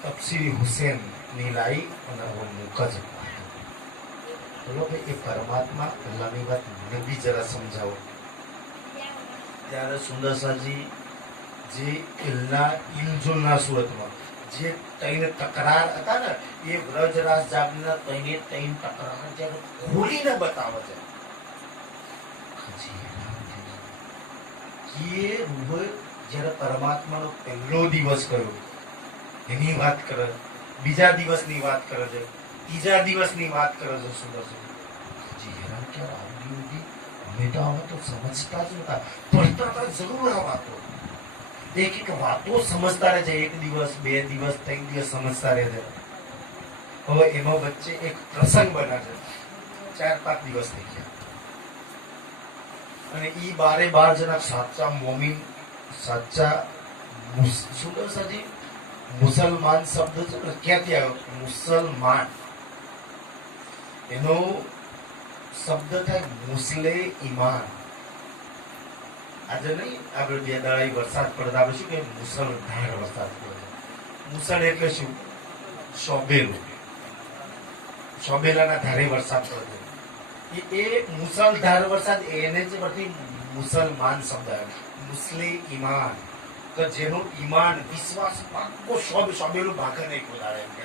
તફસીરી હુસેન ની લાવી અને હવે મૂકા જ બોલો ભાઈ, એ પરમાત્મા અલ્લાહની વાત મને બી જરા સમજાવો. ત્યારે સુંદરસાજી જે ઇલજુલના સુરતમાં જે 3 તકરાર હતા ને, એ વ્રજરાજ જાગના 3 તકરાર જ્યારે ખોલીને બતાવે છે કે જયારે પરમાત્માનો પહેલો દિવસ કયો એની વાત કરે, બીજા દિવસની વાત કરે છે, ત્રીજા દિવસની વાત કરે છે. સુંદરસાજી હેરાન ક્યારે આવડી હતી, અમે તો આવા તો સમજતા જ નતા, પડતા હતા જરૂર આ વાતો. એક વાતો સમજતા રહે છે, 1 દિવસ 2 દિવસ 3 દિવસ સમજતા રહે છે. હવે એમાં વચ્ચે એક પ્રસંગ બને છે, 4-5 દિવસ થઈ ગયા અને ઈ 12 જણા સાચા મોમીન, સાચા સુંદરસાજી મુસલમાન શબ્દ છે ને ક્યાંથી આવ્યો? મુસલમાન એનો શબ્દ થાય મુસ્લે ઈમાન. આજે નહીં આપણે 2 દાડા વરસાદ પડતા આપણે શું કે મુસળધાર વરસાદ પડે. મુસળ એટલે શું? શોભેલું, શોભેલાના ધારે વરસાદ પડે. એ મુસળધાર વરસાદ એને જ પરથી મુસલમાન શબ્દ આવ્યો. મુસ્લે ઈમાન કે જેનો ઈમાન વિશ્વાસ પાક્કો શોભેલું ભાગે નહીં ખોલાડે એમ કે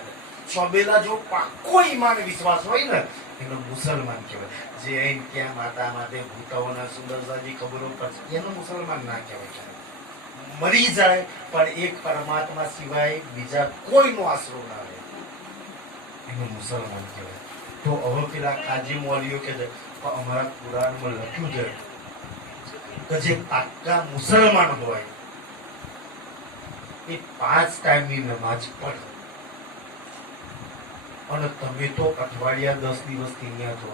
શોભેલા જો પાક્કો ઈમાન વિશ્વાસ હોય ને એનો મુસલમાન કહેવાય. જે અહીં ત્યાં માતા માટે ભૂતાઓના સુંદરસાજી ખબરો પડશે એનો મુસલમાન ના કહેવાય. મરી જાય પણ એક પરમાત્મા સિવાય બીજા કોઈનો આશરો ના રહે એનો મુસલમાન કહેવાય. તો હવે પેલા કાજી મૌલવીઓ કે છે અમારા કુરાનમાં લખ્યું છે કે જે પાક્કા મુસલમાન હોય એ 5 ટાઈમની નમાજ પડે. અને તમે તો અઠવાડિયા 10 દિવસથી ત્યાં છો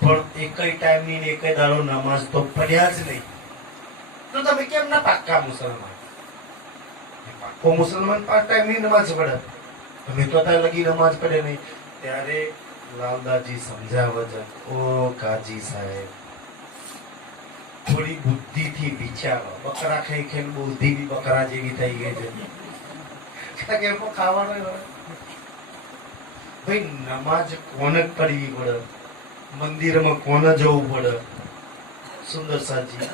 પણ એકય ટાઈમની ને એકય દાડો નમાજ તો પડ્યા જ નહીં, તો તમે કેમ ના પાક્કા મુસલમાન? પાક્કો મુસલમાન 5 ટાઈમની નમાજ પડે, તમે તો ત્યાં લગી નમાજ પડે નહીં. ત્યારે લાલદાજી સમજાવે છે, ઓ કાજી સાહેબ થોડી બુદ્ધિથી વિચારો. બકરા ખાઈ ખાઈને બુદ્ધિ બી બકરા જેવી થઈ ગઈ છે. કારણ કે એમાં ખાવાનું હોય. ભાઈ નમાજ કોને પઢવી પડે, મંદિરમાં કોને જવું પડે, સુંદર સાજી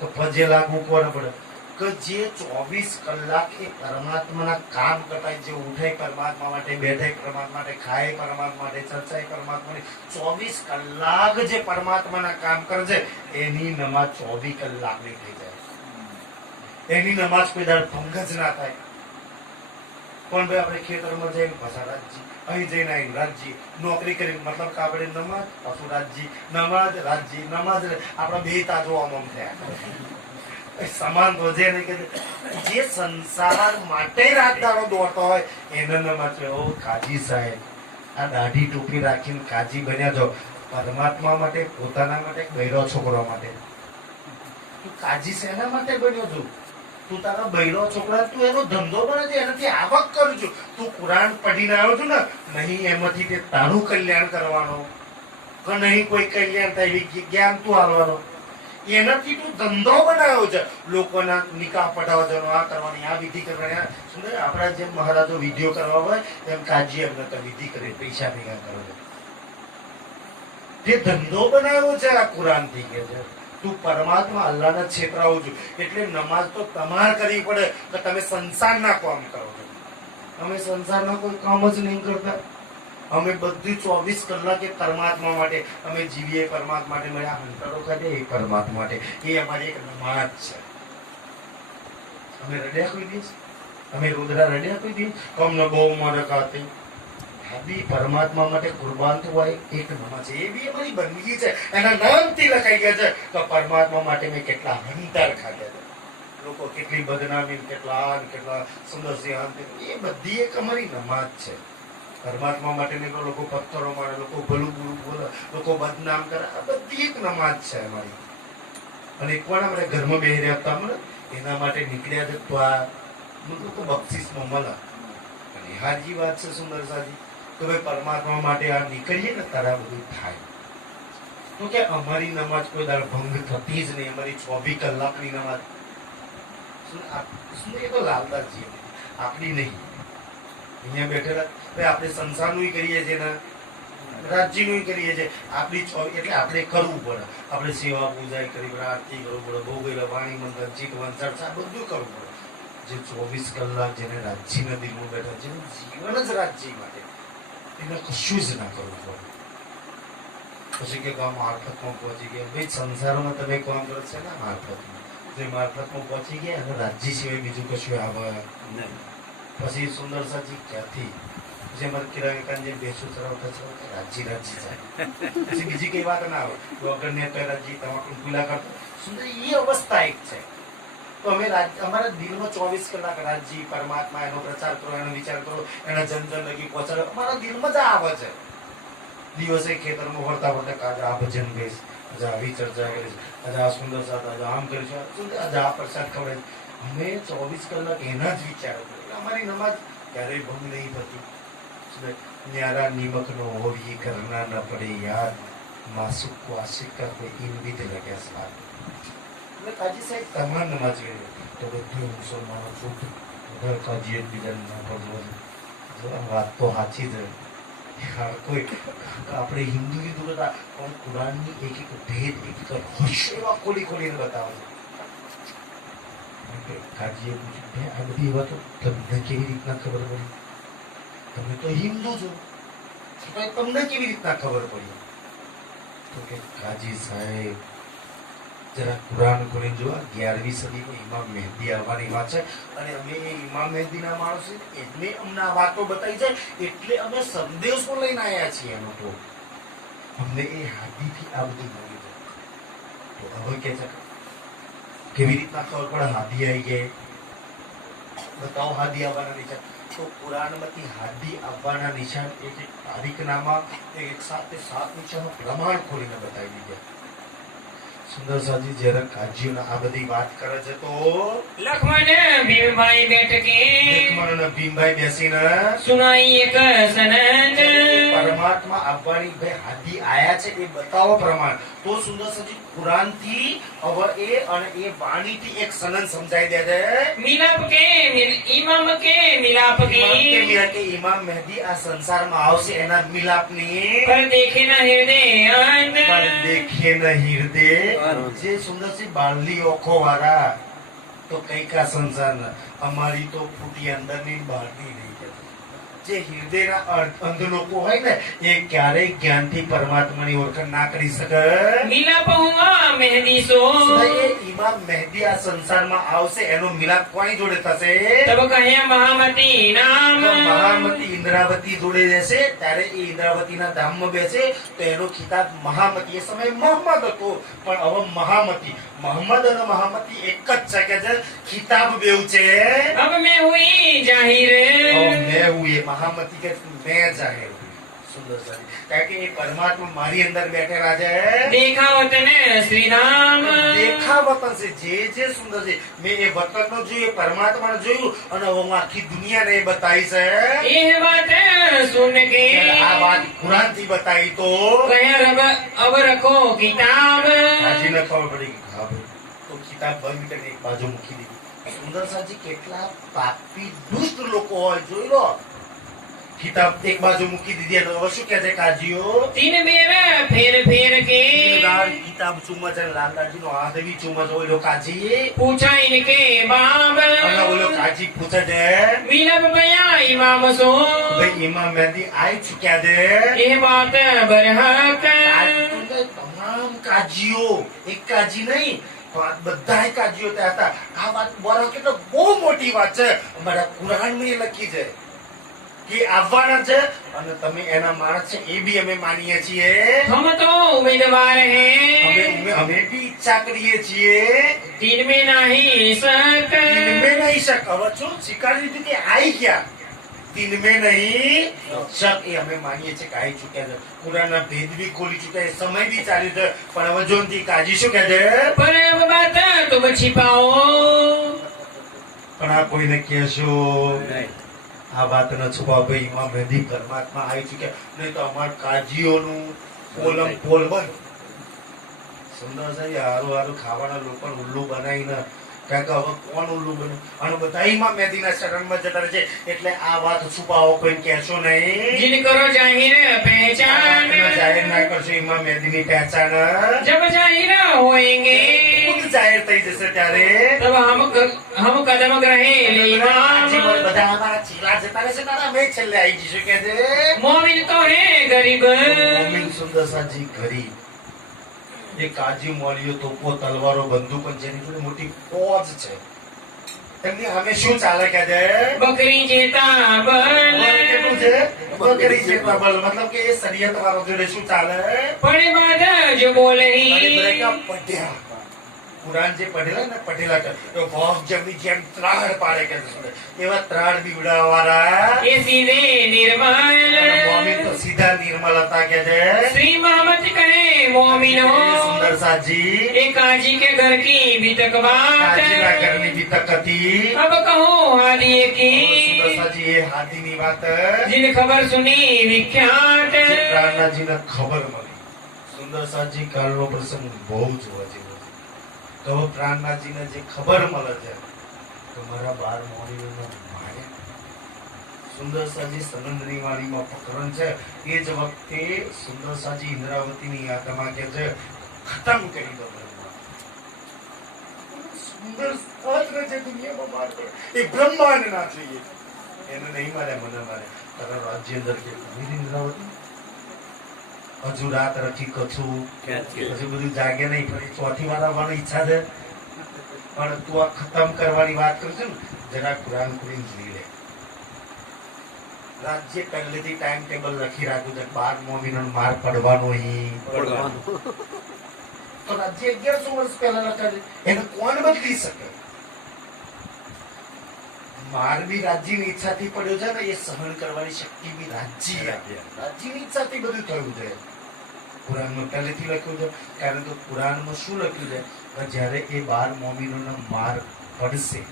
તો પજે લાગવું કોને પડે કે જે 24 કલાક એ પરમાત્માના કામ કરતા, જે ઉઠે પરમાત્મા માટે, બેઠે પરમાત્મા માટે, ખાય પરમાત્મા માટે, ચર્ચાય પરમાત્મા માટે, 24 કલાક જે પરમાત્માના કામ કરે છે એની નમાજ 24 કલાકની થઈ જાય. એની નમાજ કોઈ દાડ ભંગ જ ના થાય. પણ ભાઈ આપણે ખેતરમાં જઈને પાછા રાજજી, અહીં જઈને આવીને રાજજી, નોકરી કરીને મતલબ કે આપણે નમાજ પાછું રાજજી, નમાજ રાજજી, નમાજ આપણા બે તાજો આમ થયા સમાન તો જે નહીં કે જે સંસાર માટે રાત દાડો દોડતો હોય એને નમાજ. ઓ કાજી સાહેબ, આ દાઢી ટોપી રાખીને કાજી બન્યા છો પરમાત્મા માટે, પોતાના માટે, બૈરો છોકરા માટે. તું કાજી શેના માટે બન્યો છું? તું તારા બૈરો છોકરા, તું એનો ધંધો બને છે, એનાથી આવક કરું છું. તું કુરાન પઢીને આવ્યો છું ને, નહીં એમાંથી તે તારું કલ્યાણ કરવાનો કે નહીં કોઈ કલ્યાણ થાય એવી જ્ઞાન તું આવવાનો, એનાથી તું ધંધો બનાવ્યો છે. લોકોના નિકાહ પઢાવવા જવાનો, આ કરવાની, આ વિધિ કરવાની. સુંદર આપણા જેમ મહારાજો વિધિઓ કરવા હોય એમ કાજી એમને તો વિધિ કરી પૈસા ભેગા કરો. તે ધંધો બનાવ્યો છે આ કુરાન થી કે છે. તું પરમાત્મા અલ્લાહના છેતરાવું છું એટલે નમાજ તો તમારે કરવી પડે કે તમે સંસારના કામ કરો છો. અમે સંસારના કોઈ કામ જ નહીં કરતા. અમે બધી 24 કલાકે પરમાત્મા માટે અમે જીવીએ, પરમાત્મા માટે મળ્યા હંતરો કાઢે એ પરમાત્મા માટે. એ અમારી એક નમાજ છે. અમે રડ્યા કોઈ દિવસ, અમે રુદ્રા રડ્યા કોઈ દિવસ, અમને બહુ મારે ખાતી બી પરમાત્મા માટે કુરબાન થવા એક નમાજ છે. એ બી અમારી બંદગી છે. એના નામથી લખાઈ ગયા છે કે પરમાત્મા માટે મેં કેટલા હંતર ખાધા છે. લોકો કેટલી બદનામી, કેટલા સુંદર સિંહ, એ બધી એક અમારી નમાજ છે. પરમાત્મા માટે લોકો પથ્થરો મારે, લોકો ભલું બુરું બોલે, લોકો બદનામ કરે, આ બધી એક નમાજ છે અમારી. અને એક વાર આપણે ઘરમાં બેહી રહ્યા હતા મને એના માટે નીકળ્યા છે તો આ લોકો બક્ષિસમાં મળે. અને હાજી વાત છે સુંદર સાજી તો ભાઈ પરમાત્મા માટે આ નીકળીએ ને તારા બધું થાય. તો કે અમારી નમાજ કોઈ દાળ ભંગ થતી જ નહીં. અમારી 24 કલાકની નમાજ. એ તો લાલદાસજી આપણી નહીં. અહીંયા બેઠેલા આપણે સંસારનું કરીએ છીએ ને રાજ્યનું કરીએ છીએ. આપણી એટલે આપણે કરવું પડે. આપણે સેવા પૂજા કરવી પડે, આરતી કરવું પડે, ભોગવેલા વાણી મંથન, ચિતવન, ચર્ચા બધું કરવું પડે. જે 24 કલાક જેને રાજ્યના દિલમાં બેઠા, જેનું જીવન જ રાજ્ય માટે, એને કશું જ ના કરવું પડે. પછી કે કામ મારફતમાં પહોંચી ગયા. ભાઈ સંસારમાં તમે કામ કરો છો ને મારફતમાં, જે મારફતમાં પહોંચી ગયા અને રાજ્ય સિવાય બીજું કશું આવે નહીં. પછી સુંદર સાજી ક્યાંથી જે મારે કિરાયકાન જે બેસો ચડાવતા છે રાજ્ય જાય. પછી બીજી કઈ વાત ના આવે વગર ને રાજ્ય તમાકુ પીલા કરતો સુંદર એ અવસ્થા એક છે. તો અમે અમારા દિલમાં 24 કલાક રાજ્ય પરમાત્મા એનો પ્રચાર કરો, એનો વિચાર કરો, એના જન લગી પહોંચાડો, અમારા દિલમાં જ આવે છે. દિવસે ખેતરમાં વળતા વળતા આજે આ ભજન ગઈશ, આજે આવી ચર્ચા કરીશ, આજે આ સુંદર સાથ, આજે આમ કરીશું, આજે આ પ્રસાદ ખવડાય. અમે 24 કલાક એના જ વિચારો કરીએ. અમારી નમાજ ક્યારેય ભંગ નહીં થતી. ન્યારા નિમક નો હોવી કરના ન પડે યાદ, માસુક આશિક કા કોઈ ઇનવિદ લગે સ્વાદ. એટલે કાજી સાહેબ તમામ નમાજ કરીએ તો બધું મુસલમાનો છું બધા કાજી એકબીજાને ના પડવું. વાત તો સાચી જ. કોઈ આપણે હિન્દુ કરતા પણ કુરાનની એક એક ભેદ, એક એક રહસ્ય એવા ખોલીને બતાવે છે. કાજીએ પૂછ્યું આ બધી વાતો તમને કેવી રીતના ખબર પડી? તમે તો હિન્દુ છો, તમને કેવી રીતના ખબર પડી? તો કે કાજી સાહેબ જરા કુરાન ખોલીને જોવા 11મી સદીમાં ઇમામ મહેદી આવવાની વાત છે અને અમે ઇમામ મહેદીના માણસો એટલે અમને આ વાતો બતાવી છે એટલે અમે સંદેશો લઈને આવ્યા છીએ. એનો તો અમને એ હાદીથી આ બધું મળી જાય. તો હવે કે છે કેવી રીતના ખબર પડે હાદી આવી ગઈ? બતાવો હાદી આવવાના નિશાન. તો કુરાનમાંથી હાદી આવવાના નિશાન એક એક તારીખનામાં એક સાથે 7 નિશાનો પ્રમાણ ખોલીને બતાવી દીધા. સુંદરસાજી જ્યારે કાજીઓના આ બધી વાત કરે છે તો લક્ષ્મણ ભીમભાઈ બેઠકે લક્ષ્મણ અને ભીમભાઈ બેસીને સુનાઈ એક સનંદ પરમાત્મા આવવાની ભાઈ હાથી આયા છે એ બતાવો પ્રમાણ તો સુંદરસાજી કુરાનથી હવે એ વાણીથી એક સનન સમજાઈ દે છે મિલાપ કે ઇમામ કે મિલાપ કે ઇમામ મહેદી આ સંસારમાં આવશે એના મિલાપની પર દેખે ના હૃદય અંધ પણ દેખે ન હૃદય જે સુંદરસિંહ બાળલી ઓખો વાળા તો કઈ કા સંસાર ના અમારી તો ફૂટી અંદરની ને બહારની રહી જતી જે હૃદયના અંધ લોકો હોય ને એ ક્યારેય જ્ઞાનથી પરમાત્માની ઓળખાણ ના કરી શકે મિલાપ હુઆ મહેદી સો એ ઇમામ મહેદી આ સંસારમાં આવશે એનો મિલાપ કોની જોડે થશે તબ કહ્યા મહામતી નામ મહામતી ઇન્દ્રાવતી જોડે રહેશે ત્યારે એ ઇન્દ્રાવતીના ધામમાં બેસે તો એનો ખિતાબ મહામતી એ સમયે મોહમ્મદ હતો પણ હવે મહામતી મોહમ્મદ અને મહામતી એક જ છે કે જે ખિતાબ બેવ છે अब मैं हुई जाहिर મેં હું એ મહામતી કે મેં જાહેર હું. સુંદર સારી કારણ કે એ પરમાત્મા મારી અંદર બેઠેલા છે देखा वतन श्री राम દેખા વતન છે જે સુંદર છે મેં એ વતન નો જોયું એ પરમાત્મા જોયું અને હવે હું આખી દુનિયાને એ બતાવી છે यह बात सुन के આ વાત કુરાન થી બતાવી તો कह रब अब रखो किताब હાજીને ખબર પડી કે હા ભાઈ તો કિતાબ બંધ કરીને એક બાજુ મૂકી દીધી સુંદર સાજી કેટલા પાપી દુષ્ટ લોકો હોય જોઈ લો કિતાબ એક બાજુ મૂકી દીધી અને હવે શું કહે છે કાજીઓ तीन बेर फेर फेर के કિતાબ ચુમ્મચ અને લાલદાજીનો હાથ બી ચુમ્મચ ઓલો કાજી पूछा इनके बाप અને ઓલો કાજી પૂછે છે विलप बया इमाम सो ભાઈ ઇમામ મહેદી આઈ ચુક્યા છે ये बात बरहक તમામ કાજીઓ એક કાજી નહીં બધા કાજીઓ ત્યાં હતા આ વાત બોલો કે તો બહુ મોટી વાત છે અમારા કુરાનમાં એ લખી છે કે આવવાના છે અને તમે એના માણસ છે એ બી અમે માનીએ છીએ हम तो उम्मीदवार हैं અમે બી ઈચ્છા કરીએ છીએ तीन में नहीं सक इनमें नहीं शक હવે શું સ્વીકારી લીધું કે આઈ ગયા इनमें नहीं शक એ અમે માનીએ છીએ કે આઈ ચૂક્યા છે કુરાનના ભેદ બી ખોલી ચૂક્યા છે સમય બી ચાલ્યો છે પણ હવે જોનથી કાજી શું કહે છે पर अब बात तुम छिपाओ પણ આ કોઈને કહેશો આ વાત ન છુપાવ ભાઈ ઇમામ મહેદી પરમાત્મા આવી ચૂક્યા નહીં તો અમારા કાજીઓનું પોલમ પોલ બંધ સુંદર સાહેબ હારું હારું ખાવાના લોકો ઉલ્લુ બનાવીને કારણ કે હવે કોણ ઉલ્લુ બને અને બધા ઇમામ મહેદીના શરણમાં જતા રહે છે એટલે આ વાત છુપાવો કોઈ કહેશો નહીં जिन करो जाहिर पहचान જાહેર ના કરશો ઇમામ મહેદીની પહેચાન जब जाहिर होएंगे ખુદ જાહેર થઈ જશે ત્યારે तब हम कदम ग्रहे ले इमाम બધા અમારા ચીલા જતા રહેશે ત્યારે અમે છેલ્લે આવી જઈશું કે છે मोमिन तो है गरीब મોમીન સુંદર સાજી ઘરી એ કાજી મોલીઓ તોપો તલવારો બંદૂકો જેની જોડે મોટી ફોજ છે એમની સામે શું ચાલે કે છે बकरी जेता बल કેટલું છે બકરી જેટલા બળ મતલબ કે એ શરીયત વાળો જોડે શું ચાલે पड़े बाद जो बोल અને रही બધા પઢ્યા કુરાન જે પઢેલા ને પઢેલા છે તો વોક જેમની જેમ ત્રાડ પાડે કે છે એવા ત્રાડ બીવડાવાળા ये सीधे निर्मल મોમીન તો સીધા નિર્મલ હતા કે છે श्री मोहम्मद कहे मोमिनो સુંદર સાજી ये काजी के घर की बीतक बात કાજીના ઘરની બીતક હતી अब कहो हादिए की સુંદરસાજી એ હાથીની વાત जिन खबर सुनी विख्यात જે પ્રાણનાજીને ખબર મળી સુંદરસાજી કાળનો પ્રસંગ બહુ જોવા જેવો છે તો પ્રાણનાજીને જે ખબર મળે છે તો મારા 12 મોરીઓનો મારે સુંદરસાજી સનંદની વાડીમાં પ્રકરણ છે એ જ વખતે સુંદરસાજી ઇન્દ્રાવતીની યાદમાં કે છે ખતમ કરી દો સુંદર સાત્ર જે દુનિયામાં માર પડે એ બ્રહ્માંડ ના જોઈએ એને નહીં મારે મને મારે તારા રાજ્ય અંદર કે ઇન્દ્રાવતી હજુ રાત રખી કછું હજુ બધું જાગે નહીં પણ ચોથી વાર આવવાની ઈચ્છા છે પણ તું આ ખતમ કરવાની વાત કરશે ને જરા કુરાન ખોલીને જોઈ લે રાજ્ય પહેલેથી ટાઈમ ટેબલ લખી રાખ્યું છે 12 મોમીનો માર પડવાનો તો રાજ્ય 1100 વર્ષ પહેલા લખાયું એને કોણ બદલી શકે માર બી રાજ્યની ઈચ્છાથી પડ્યો છે ને એ સહન કરવાની શક્તિ બી રાજ્યની ઈચ્છાથી બધું થયું છે કુરાનમાં પહેલેથી લખ્યું છે. કારણ કે કુરાનમાં શું લખ્યું છે કે જ્યારે એ 12 મોમિનોને માર પડશે,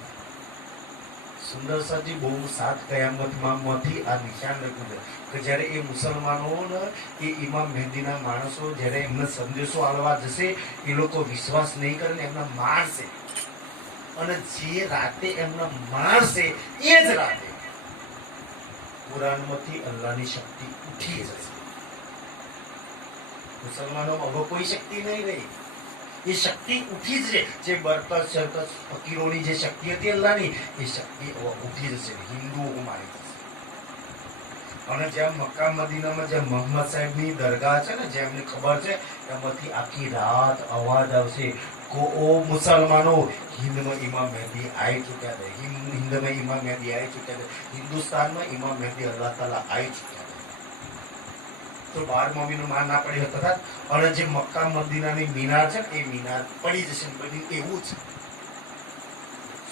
સુંદર સાજી બહુ 7 કયામતમાંથી આ નિશાન લખ્યું છે કે જ્યારે એ મુસલમાનોને એ ઇમામ મહેદીના માણસો જ્યારે એમને સંદેશો આલવા જશે, એ લોકો વિશ્વાસ નહીં કરે ને એમને મારશે, અને જે રાતે એમને મારશે એ જ રાતે કુરાનમાંથી અલ્લાહની શક્તિ ઉઠી જશે. મુસલમાનોમાં હવે કોઈ શક્તિ નહીં રહી, એ શક્તિ ઉઠી જ છે. જે બરકત શરકત ફકીરોની જે શક્તિ હતી અલ્લાહની, એ શક્તિ હવે ઉઠી જશે, હિન્દુઓ મારી જશે. અને જેમ મક્કા મદીનામાં જે મોહમ્મદ સાહેબની દરગાહ છે ને, જેમને ખબર છે એમાંથી આખી રાત અવાજ આવશે કે ઓ મુસલમાનો, હિન્દમાં ઇમામ મહેદી આવી ચૂક્યા છે, હિન્દમાં ઇમામ મહેદી આવી ચૂક્યા છે, હિન્દુસ્તાનમાં ઇમામ મહેદી અલ્લાહ તાલા આવી ચૂક્યા છે. તો 12 મોમીનો માર ના પડી હતા. અને જે મક્કા મદીનાની મિનાર છે ને, એ મિનાર પડી જશે. બની એવું છે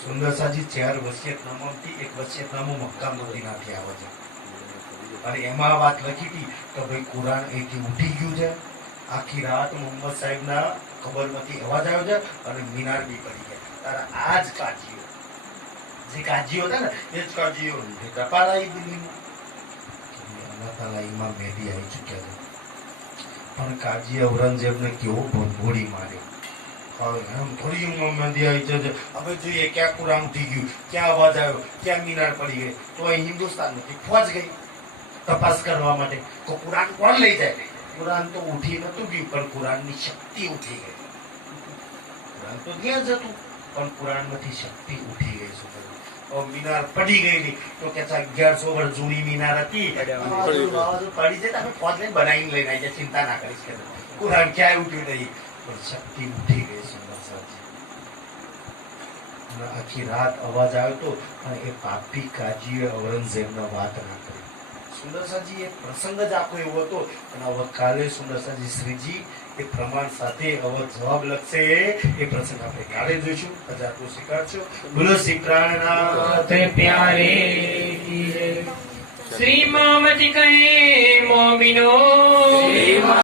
સુંદર સાજી 4 વસિયતનામામાંથી એક વસિયતનામું મક્કા મદીનાથી આવે છે. અને એમાં વાત લખી હતી કે ભાઈ કુરાન અહીંથી ઉઠી ગયું છે, આખી રાત મોહમ્મદ સાહેબના ખબરમાંથી અવાજ આવ્યો છે અને મિનાર બી પડી ગયા. તારા આ જ કાજીઓ, જે કાજીઓ હતા ને, એ જ કાજીઓ ટપાલાઈ દિલ્હીમાં અલ્લાહ તાલા ઇમામ મહેદી આવી ચૂક્યા છે. પણ કાજી ઔરંગઝેબને કેવો ભોંભોડી માર્યો. હવે એમ થોડી ઇમામ મહેદી આવી છે, હવે જોઈએ ક્યાં કુરાન ઉઠી ગયું, ક્યાં અવાજ આવ્યો, ક્યાં મિનાર પડી ગઈ. તો અહીં હિન્દુસ્તાનમાંથી ફોજ ગઈ તપાસ કરવા માટે તો કુરાન કોણ લઈ જાય. કુરાન તો ઉઠી નતું ગયું, પણ કુરાનની શક્તિ ઉઠી ગઈ. કુરાન તો ત્યાં જ હતું, પણ કુરાનમાંથી શક્તિ ઉઠી ગઈ. શું મિનાર પડી ગયેલી તો કે 1100 વર્ષ જૂની મિનાર હતી, પડી જાય તો ફોજ લઈને બનાવીને લઈને આવી જાય, ચિંતા ના કરીશ કે કુરાન ક્યાંય ઉઠ્યું નહીં, પણ શક્તિ ઉઠી ગઈ. સુંદર સાજી આખી રાત અવાજ આવ્યો તો, અને એ પાપી કાજીએ ઔરંગઝેબને વાત ના કરી. સુંદરસાજી એ પ્રસંગ જ આખો એવો હતો. અને હવે કાલે સુંદરસાજી શ્રીજી એ પ્રમાણ સાથે હવે જવાબ લખશે. એ પ્રસંગ આપણે કાલે જોઈશું. હજાર શીખાડશો. બોલો શ્રી પ્રાણનાથ प्यारे श्री मामति कहे मोमिनो